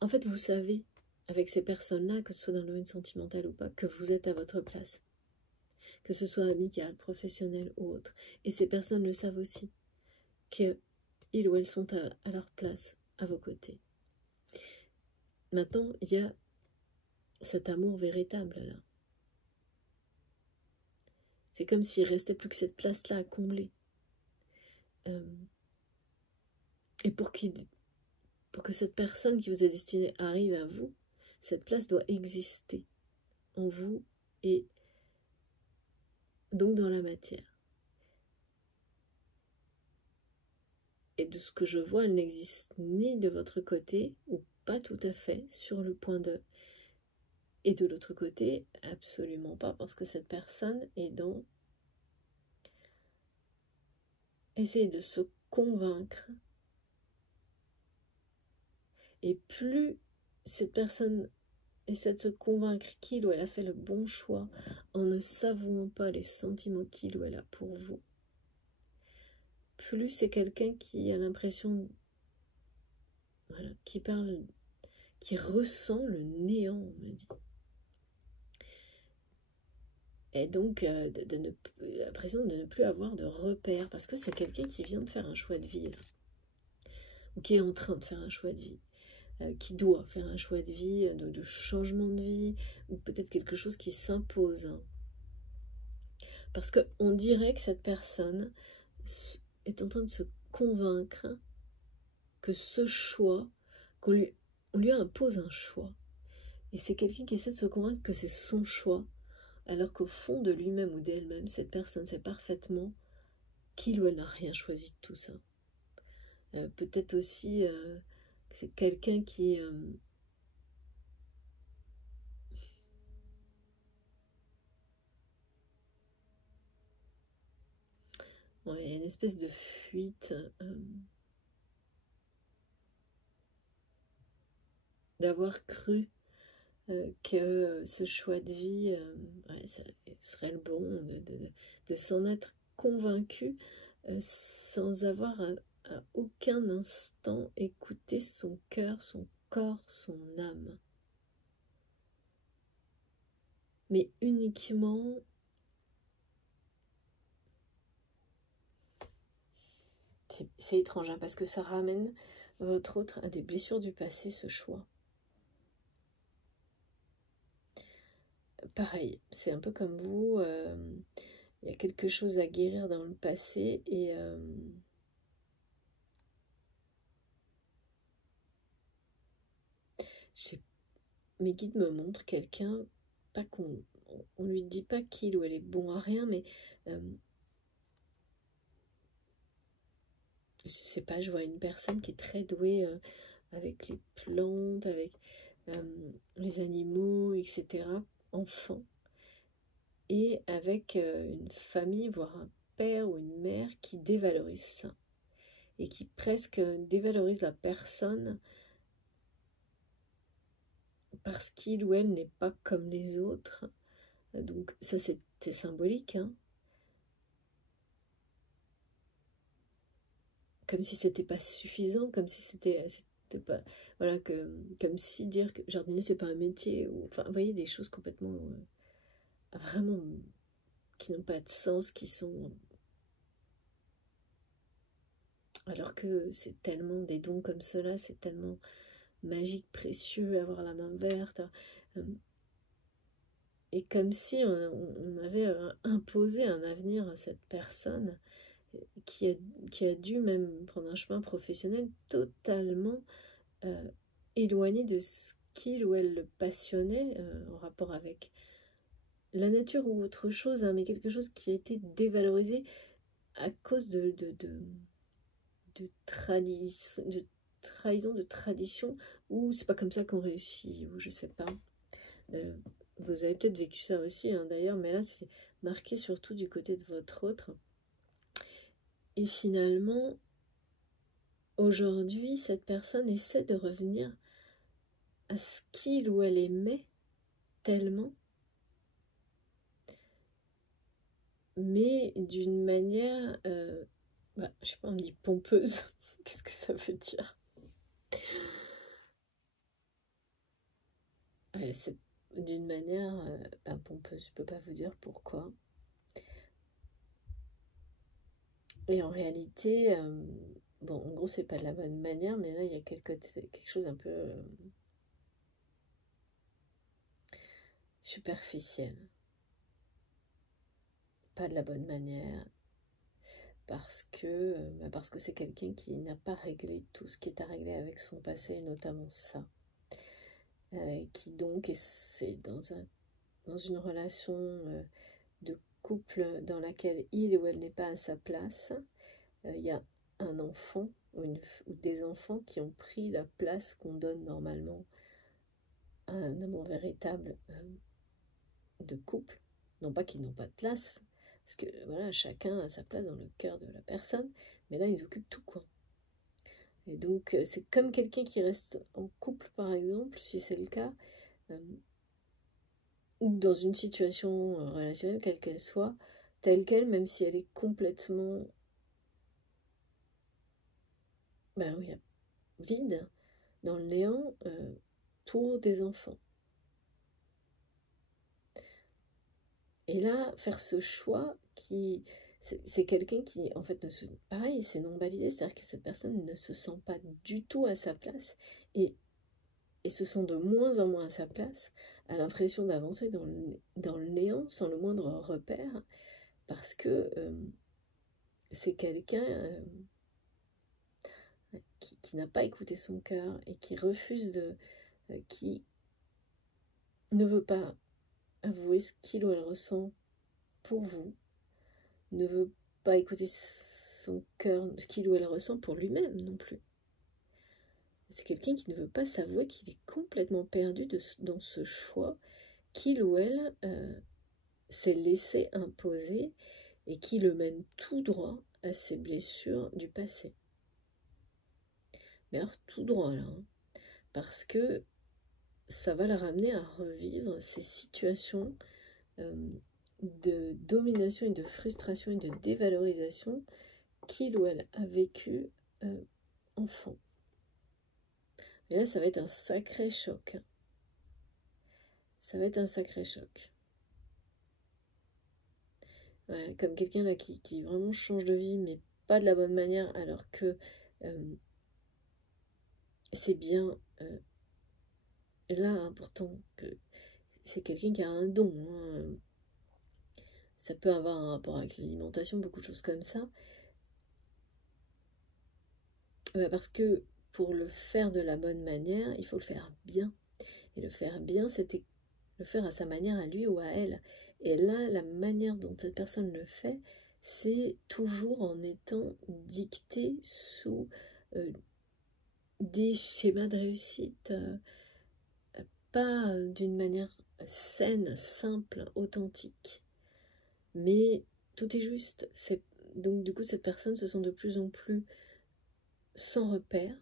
En fait, vous savez, avec ces personnes-là, que ce soit dans le domaine sentimental ou pas, que vous êtes à votre place. Que ce soit amical, professionnel ou autre. Et ces personnes le savent aussi, qu'ils ou elles sont à leur place, à vos côtés. Maintenant, il y a cet amour véritable là. C'est comme s'il ne restait plus que cette place-là à combler. Et pour que cette personne qui vous est destinée arrive à vous, cette place doit exister en vous et donc dans la matière. Et de ce que je vois, elle n'existe ni de votre côté, ou pas tout à fait, sur le point de... Et de l'autre côté, absolument pas, parce que cette personne est dans... Essayer de se convaincre. Et plus cette personne essaie de se convaincre qu'il ou elle a fait le bon choix, en ne savouant pas les sentiments qu'il ou elle a pour vous, plus c'est quelqu'un qui a l'impression, voilà, qui parle, qui ressent le néant, on me dit. Et donc, l'impression de ne plus avoir de repères, parce que c'est quelqu'un qui vient de faire un choix de vie, là, ou qui est en train de faire un choix de vie, qui doit faire un choix de vie, de changement de vie, ou peut-être quelque chose qui s'impose. Hein. Parce qu'on dirait que cette personne est en train de se convaincre que ce choix, on lui impose un choix. Et c'est quelqu'un qui essaie de se convaincre que c'est son choix, alors qu'au fond de lui-même ou d'elle-même, cette personne sait parfaitement qu'il ou elle n'a rien choisi de tout ça. Peut-être aussi que c'est quelqu'un qui... ouais, il y a une espèce de fuite... d'avoir cru que ce choix de vie ouais, ça serait le bon, de s'en être convaincu sans avoir à aucun instant écouté son cœur, son corps, son âme. Mais uniquement... C'est étrange, hein, parce que ça ramène votre autre à des blessures du passé, ce choix. Pareil, c'est un peu comme vous, il y a quelque chose à guérir dans le passé et mes guides me montrent quelqu'un, pas qu'on on lui dit pas qu'il ou elle est bon à rien, mais je sais pas, je vois une personne qui est très douée avec les plantes, avec les animaux, etc., enfant, et avec une famille, voire un père ou une mère qui dévalorise ça, et qui presque dévalorise la personne parce qu'il ou elle n'est pas comme les autres. Donc ça c'est symbolique, hein. Comme si c'était pas suffisant, comme si c'était pas, voilà, comme si dire que jardinier c'est pas un métier, ou enfin vous voyez, des choses complètement vraiment qui n'ont pas de sens, qui sont, alors que c'est tellement des dons comme cela, c'est tellement magique, précieux, avoir la main verte, et comme si on avait imposé un avenir à cette personne qui a dû même prendre un chemin professionnel totalement éloigné de ce qu'il ou elle le passionnait en rapport avec la nature ou autre chose, hein, mais quelque chose qui a été dévalorisé à cause de trahison, de tradition, ou c'est pas comme ça qu'on réussit, ou je sais pas. Vous avez peut-être vécu ça aussi, hein, d'ailleurs, mais là c'est marqué surtout du côté de votre autre. Et finalement, aujourd'hui, cette personne essaie de revenir à ce qu'il ou elle aimait tellement, mais d'une manière, je sais pas, on dit pompeuse. Qu'est-ce que ça veut dire? C'est d'une manière pompeuse, je peux pas vous dire pourquoi. Et en réalité, bon, en gros, c'est pas de la bonne manière, mais là, il y a quelque chose un peu superficiel. Pas de la bonne manière, parce que c'est quelqu'un qui n'a pas réglé tout ce qui est à régler avec son passé, et notamment ça. Qui donc c'est dans une relation de couple dans laquelle il ou elle n'est pas à sa place. Il y a un enfant ou des enfants qui ont pris la place qu'on donne normalement à un amour véritable de couple. Non pas qu'ils n'ont pas de place, parce que voilà, chacun a sa place dans le cœur de la personne, mais là ils occupent tout, quoi. Et donc c'est comme quelqu'un qui reste en couple, par exemple, si c'est le cas, ou dans une situation relationnelle, quelle qu'elle soit, telle qu'elle, même si elle est complètement oui, vide, dans le néant, pour des enfants. Et là, faire ce choix, c'est quelqu'un qui, en fait, pareil, c'est non balisé, c'est-à-dire que cette personne ne se sent pas du tout à sa place, et se sent de moins en moins à sa place, a l'impression d'avancer dans le néant, sans le moindre repère, parce que c'est quelqu'un qui n'a pas écouté son cœur, et qui refuse qui ne veut pas avouer ce qu'il ou elle ressent pour vous, ne veut pas écouter son cœur, ce qu'il ou elle ressent pour lui-même non plus. C'est quelqu'un qui ne veut pas s'avouer qu'il est complètement perdu dans ce choix qu'il ou elle s'est laissé imposer, et qui le mène tout droit à ses blessures du passé. Mais alors tout droit là, hein, parce que ça va la ramener à revivre ces situations de domination et de frustration et de dévalorisation qu'il ou elle a vécu enfant. Et là, ça va être un sacré choc. Ça va être un sacré choc. Voilà, comme quelqu'un là qui vraiment change de vie, mais pas de la bonne manière, alors que c'est bien là, important, que c'est quelqu'un qui a un don, hein. Ça peut avoir un rapport avec l'alimentation, beaucoup de choses comme ça. Parce que pour le faire de la bonne manière, il faut le faire bien. Et le faire bien, c'était le faire à sa manière, à lui ou à elle. Et là, la manière dont cette personne le fait, c'est toujours en étant dicté sous des schémas de réussite, pas d'une manière saine, simple, authentique. Mais tout est juste. Donc du coup, cette personne se sent de plus en plus sans repère,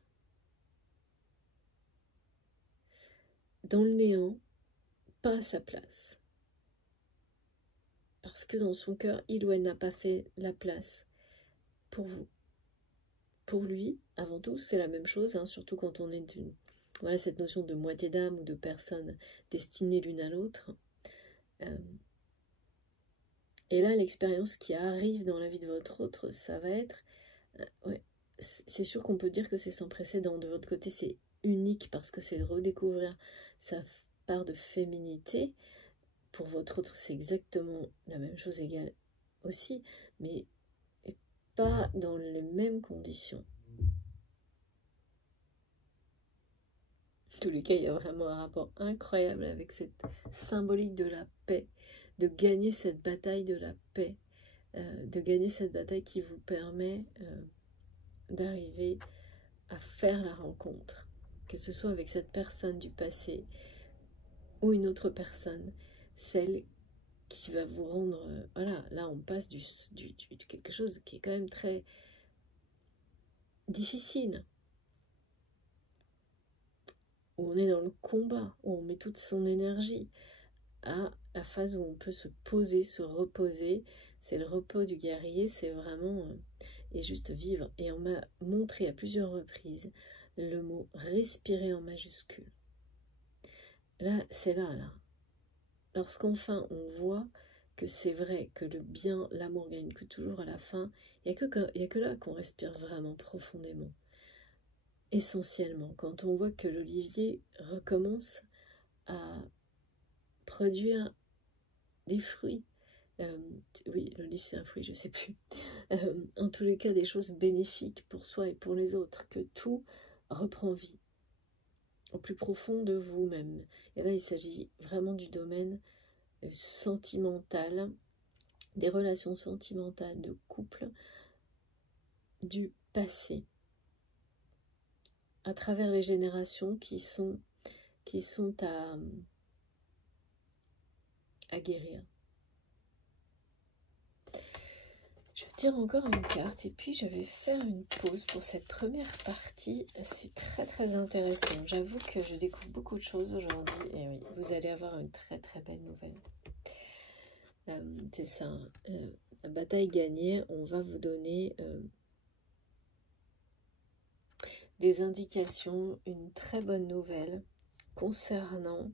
dans le néant, pas à sa place. Parce que dans son cœur, il ou elle n'a pas fait la place pour vous. Pour lui, avant tout, c'est la même chose, hein, surtout quand on est d'une... Voilà, cette notion de moitié d'âme ou de personnes destinées l'une à l'autre. Et là, l'expérience qui arrive dans la vie de votre autre, ça va être... ouais, c'est sûr qu'on peut dire que c'est sans précédent. De votre côté, c'est unique parce que c'est redécouvrir sa part de féminité. Pour votre autre, c'est exactement la même chose égale aussi, mais pas dans les mêmes conditions. En tous les cas, il y a vraiment un rapport incroyable avec cette symbolique de la paix, de gagner cette bataille de la paix, de gagner cette bataille qui vous permet d'arriver à faire la rencontre, que ce soit avec cette personne du passé ou une autre personne, celle qui va vous rendre... voilà, là on passe de quelque chose qui est quand même très difficile, où on est dans le combat, où on met toute son énergie, à la phase où on peut se poser, se reposer. C'est le repos du guerrier, c'est vraiment... et juste vivre. Et on m'a montré à plusieurs reprises le mot respirer en majuscule. Là, c'est là. Lorsqu'enfin on voit que c'est vrai, que le bien, l'amour gagne que toujours à la fin, il n'y a que là qu'on respire vraiment profondément. Essentiellement, quand on voit que l'olivier recommence à produire des fruits, oui, l'olive c'est un fruit, je ne sais plus, en tous les cas des choses bénéfiques pour soi et pour les autres, que tout reprend vie au plus profond de vous-même. Et là il s'agit vraiment du domaine sentimental, des relations sentimentales de couple, du passé, à travers les générations qui sont à guérir. Je tire encore une carte et puis je vais faire une pause pour cette première partie. C'est très très intéressant. J'avoue que je découvre beaucoup de choses aujourd'hui et oui, vous allez avoir une très très belle nouvelle. C'est ça, la bataille gagnée, on va vous donner des indications, une très bonne nouvelle concernant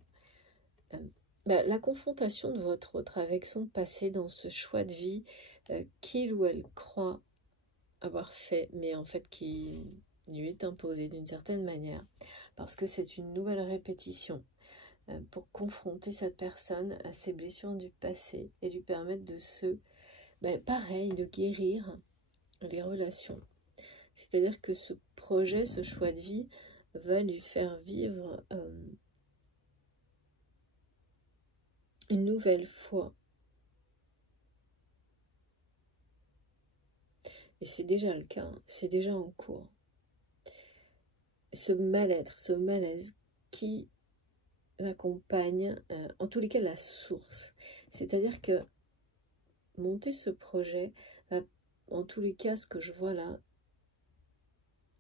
la confrontation de votre autre avec son passé dans ce choix de vie qu'il ou elle croit avoir fait, mais en fait qui lui est imposé d'une certaine manière, parce que c'est une nouvelle répétition pour confronter cette personne à ses blessures du passé et lui permettre de pareil, de guérir les relations. C'est-à-dire que ce projet, ce choix de vie va lui faire vivre une nouvelle fois. Et c'est déjà le cas, c'est déjà en cours. Ce mal-être, ce malaise qui l'accompagne, en tous les cas la source. C'est-à-dire que monter ce projet va, en tous les cas, ce que je vois là,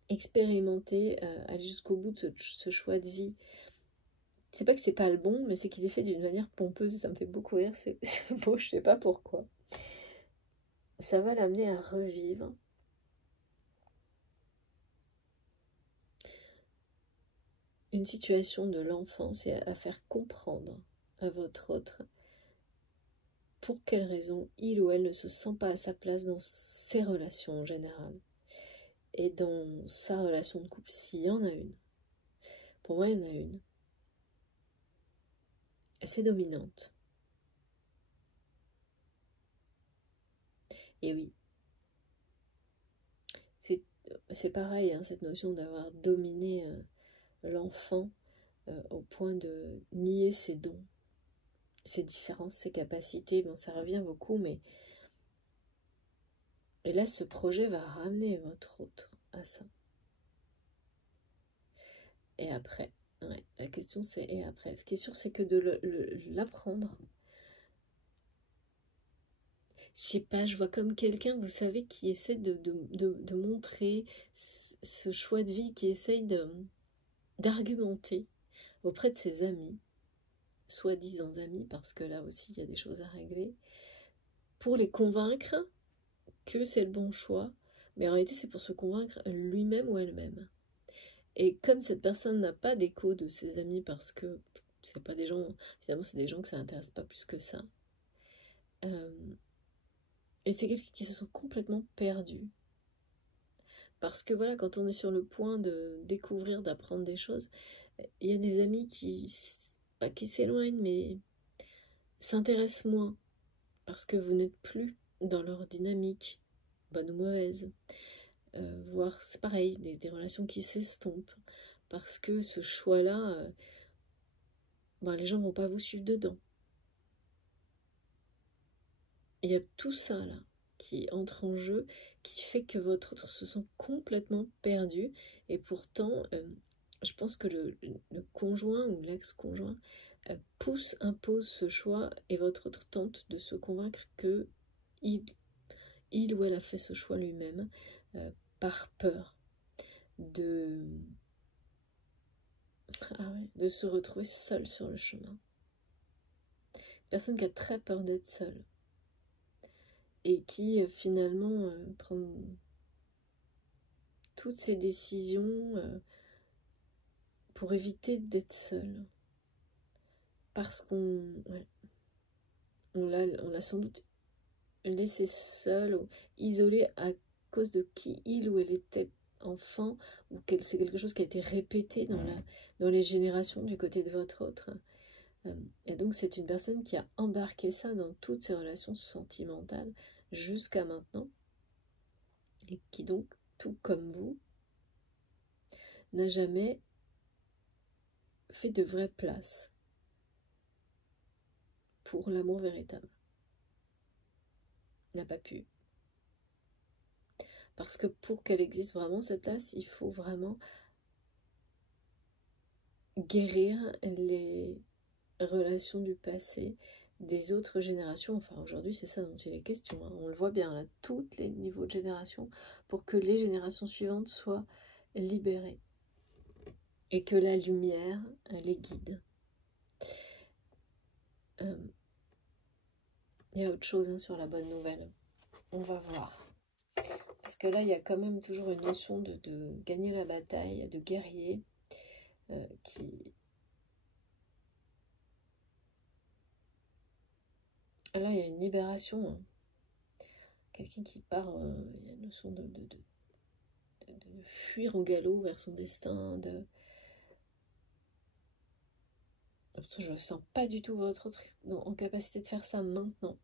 expérimenter, aller jusqu'au bout de ce choix de vie. C'est pas que c'est pas le bon, mais c'est qu'il est fait d'une manière pompeuse, ça me fait beaucoup rire, c'est beau, je sais pas pourquoi. Ça va l'amener à revivre une situation de l'enfance et à faire comprendre à votre autre pour quelle raison il ou elle ne se sent pas à sa place dans ses relations en général et dans sa relation de couple, s'il y en a une. Pour moi, il y en a une. Assez dominante. Et oui, c'est pareil, hein, cette notion d'avoir dominé l'enfant au point de nier ses dons, ses différences, ses capacités. Bon, ça revient beaucoup, mais... Et là, ce projet va ramener votre autre à ça. Et après, ouais, la question c'est et après. Ce qui est sûr, c'est que de l'apprendre. Je sais pas, je vois comme quelqu'un, vous savez, qui essaie de montrer ce choix de vie, qui essaye d'argumenter auprès de ses amis, soi-disant amis, parce que là aussi il y a des choses à régler, pour les convaincre que c'est le bon choix, mais en réalité c'est pour se convaincre lui-même ou elle-même. Et comme cette personne n'a pas d'écho de ses amis parce que c'est pas des gens, finalement c'est des gens que ça n'intéresse pas plus que ça. Et c'est quelqu'un qui se sent complètement perdu. Parce que voilà, quand on est sur le point de découvrir, d'apprendre des choses, il y a des amis qui, pas qui s'éloignent, mais s'intéressent moins. Parce que vous n'êtes plus dans leur dynamique, bonne ou mauvaise. Voire c'est pareil, des relations qui s'estompent. Parce que ce choix-là, les gens ne vont pas vous suivre dedans. Il y a tout ça là qui entre en jeu, qui fait que votre autre se sent complètement perdu. Et pourtant, je pense que le conjoint ou l'ex-conjoint impose ce choix, et votre autre tente de se convaincre que il ou elle a fait ce choix lui-même par peur de se retrouver seul sur le chemin. Personne qui a très peur d'être seule. Et qui finalement prend toutes ses décisions pour éviter d'être seul. Parce qu'on l'a sans doute laissé seul ou isolé à cause de qui il ou elle était enfant, ou c'est quelque chose qui a été répété dans les générations du côté de votre autre. Et donc c'est une personne qui a embarqué ça dans toutes ses relations sentimentales jusqu'à maintenant, et qui donc, tout comme vous, n'a jamais fait de vraie place pour l'amour véritable. N'a pas pu. Parce que pour qu'elle existe vraiment, cette place, il faut vraiment guérir les relations du passé, des autres générations. Enfin, aujourd'hui, c'est ça dont il est question. On le voit bien, là, tous les niveaux de génération, pour que les générations suivantes soient libérées. Et que la lumière les guide. Il y a autre chose sur la bonne nouvelle. On va voir. Parce que là, il y a quand même toujours une notion de gagner la bataille, de guerrier, qui... Là, il y a une libération. Quelqu'un qui part, il y a une notion de fuir au galop vers son destin, Je ne sens pas du tout votre autre en capacité de faire ça maintenant.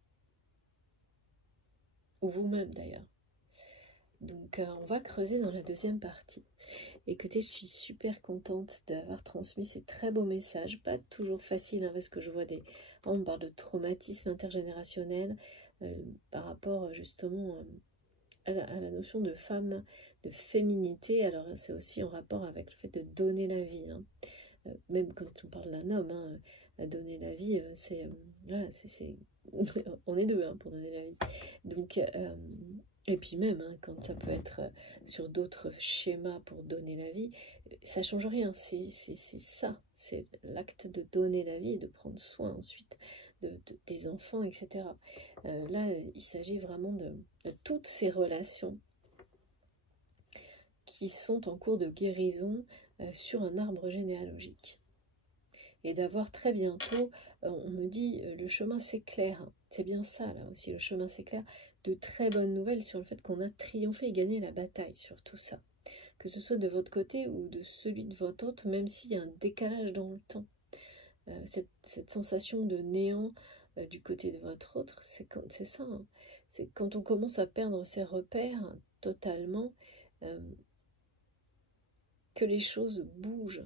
Ou vous-même d'ailleurs. Donc on va creuser dans la deuxième partie. Écoutez, je suis super contente d'avoir transmis ces très beaux messages. Pas toujours facile, parce que je vois on parle de traumatisme intergénérationnel par rapport justement à la notion de femme, de féminité. Alors c'est aussi en rapport avec le fait de donner la vie. Même quand on parle d'un homme, donner la vie, c'est voilà, on est deux pour donner la vie. Donc et puis même quand ça peut être sur d'autres schémas pour donner la vie, ça change rien. C'est ça, c'est l'acte de donner la vie et de prendre soin ensuite des enfants, etc. Là, il s'agit vraiment de toutes ces relations qui sont en cours de guérison sur un arbre généalogique. Et d'avoir très bientôt, on me dit, le chemin s'éclaire. C'est bien ça, là aussi, le chemin s'éclaire. De très bonnes nouvelles sur le fait qu'on a triomphé et gagné la bataille sur tout ça. Que ce soit de votre côté ou de celui de votre autre, même s'il y a un décalage dans le temps. Cette sensation de néant du côté de votre autre, c'est ça. C'est quand on commence à perdre ses repères totalement, que les choses bougent.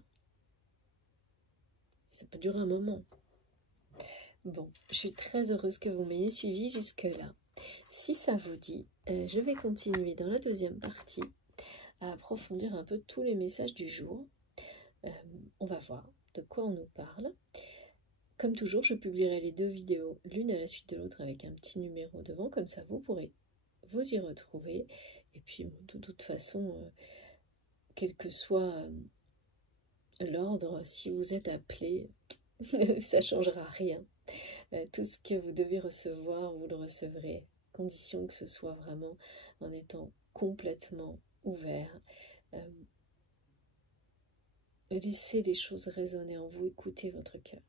Ça peut durer un moment. Bon, je suis très heureuse que vous m'ayez suivi jusque-là. Si ça vous dit, je vais continuer dans la deuxième partie à approfondir un peu tous les messages du jour. On va voir de quoi on nous parle. Comme toujours, je publierai les 2 vidéos, l'une à la suite de l'autre avec un petit numéro devant, comme ça vous pourrez vous y retrouver. Et puis, de toute façon, quel que soit l'ordre, si vous êtes appelé, ça ne changera rien. Tout ce que vous devez recevoir, vous le recevrez, à condition que ce soit vraiment en étant complètement ouvert. Laissez les choses résonner en vous, écoutez votre cœur.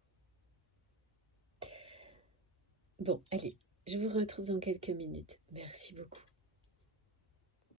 Bon, allez, je vous retrouve dans quelques minutes. Merci beaucoup.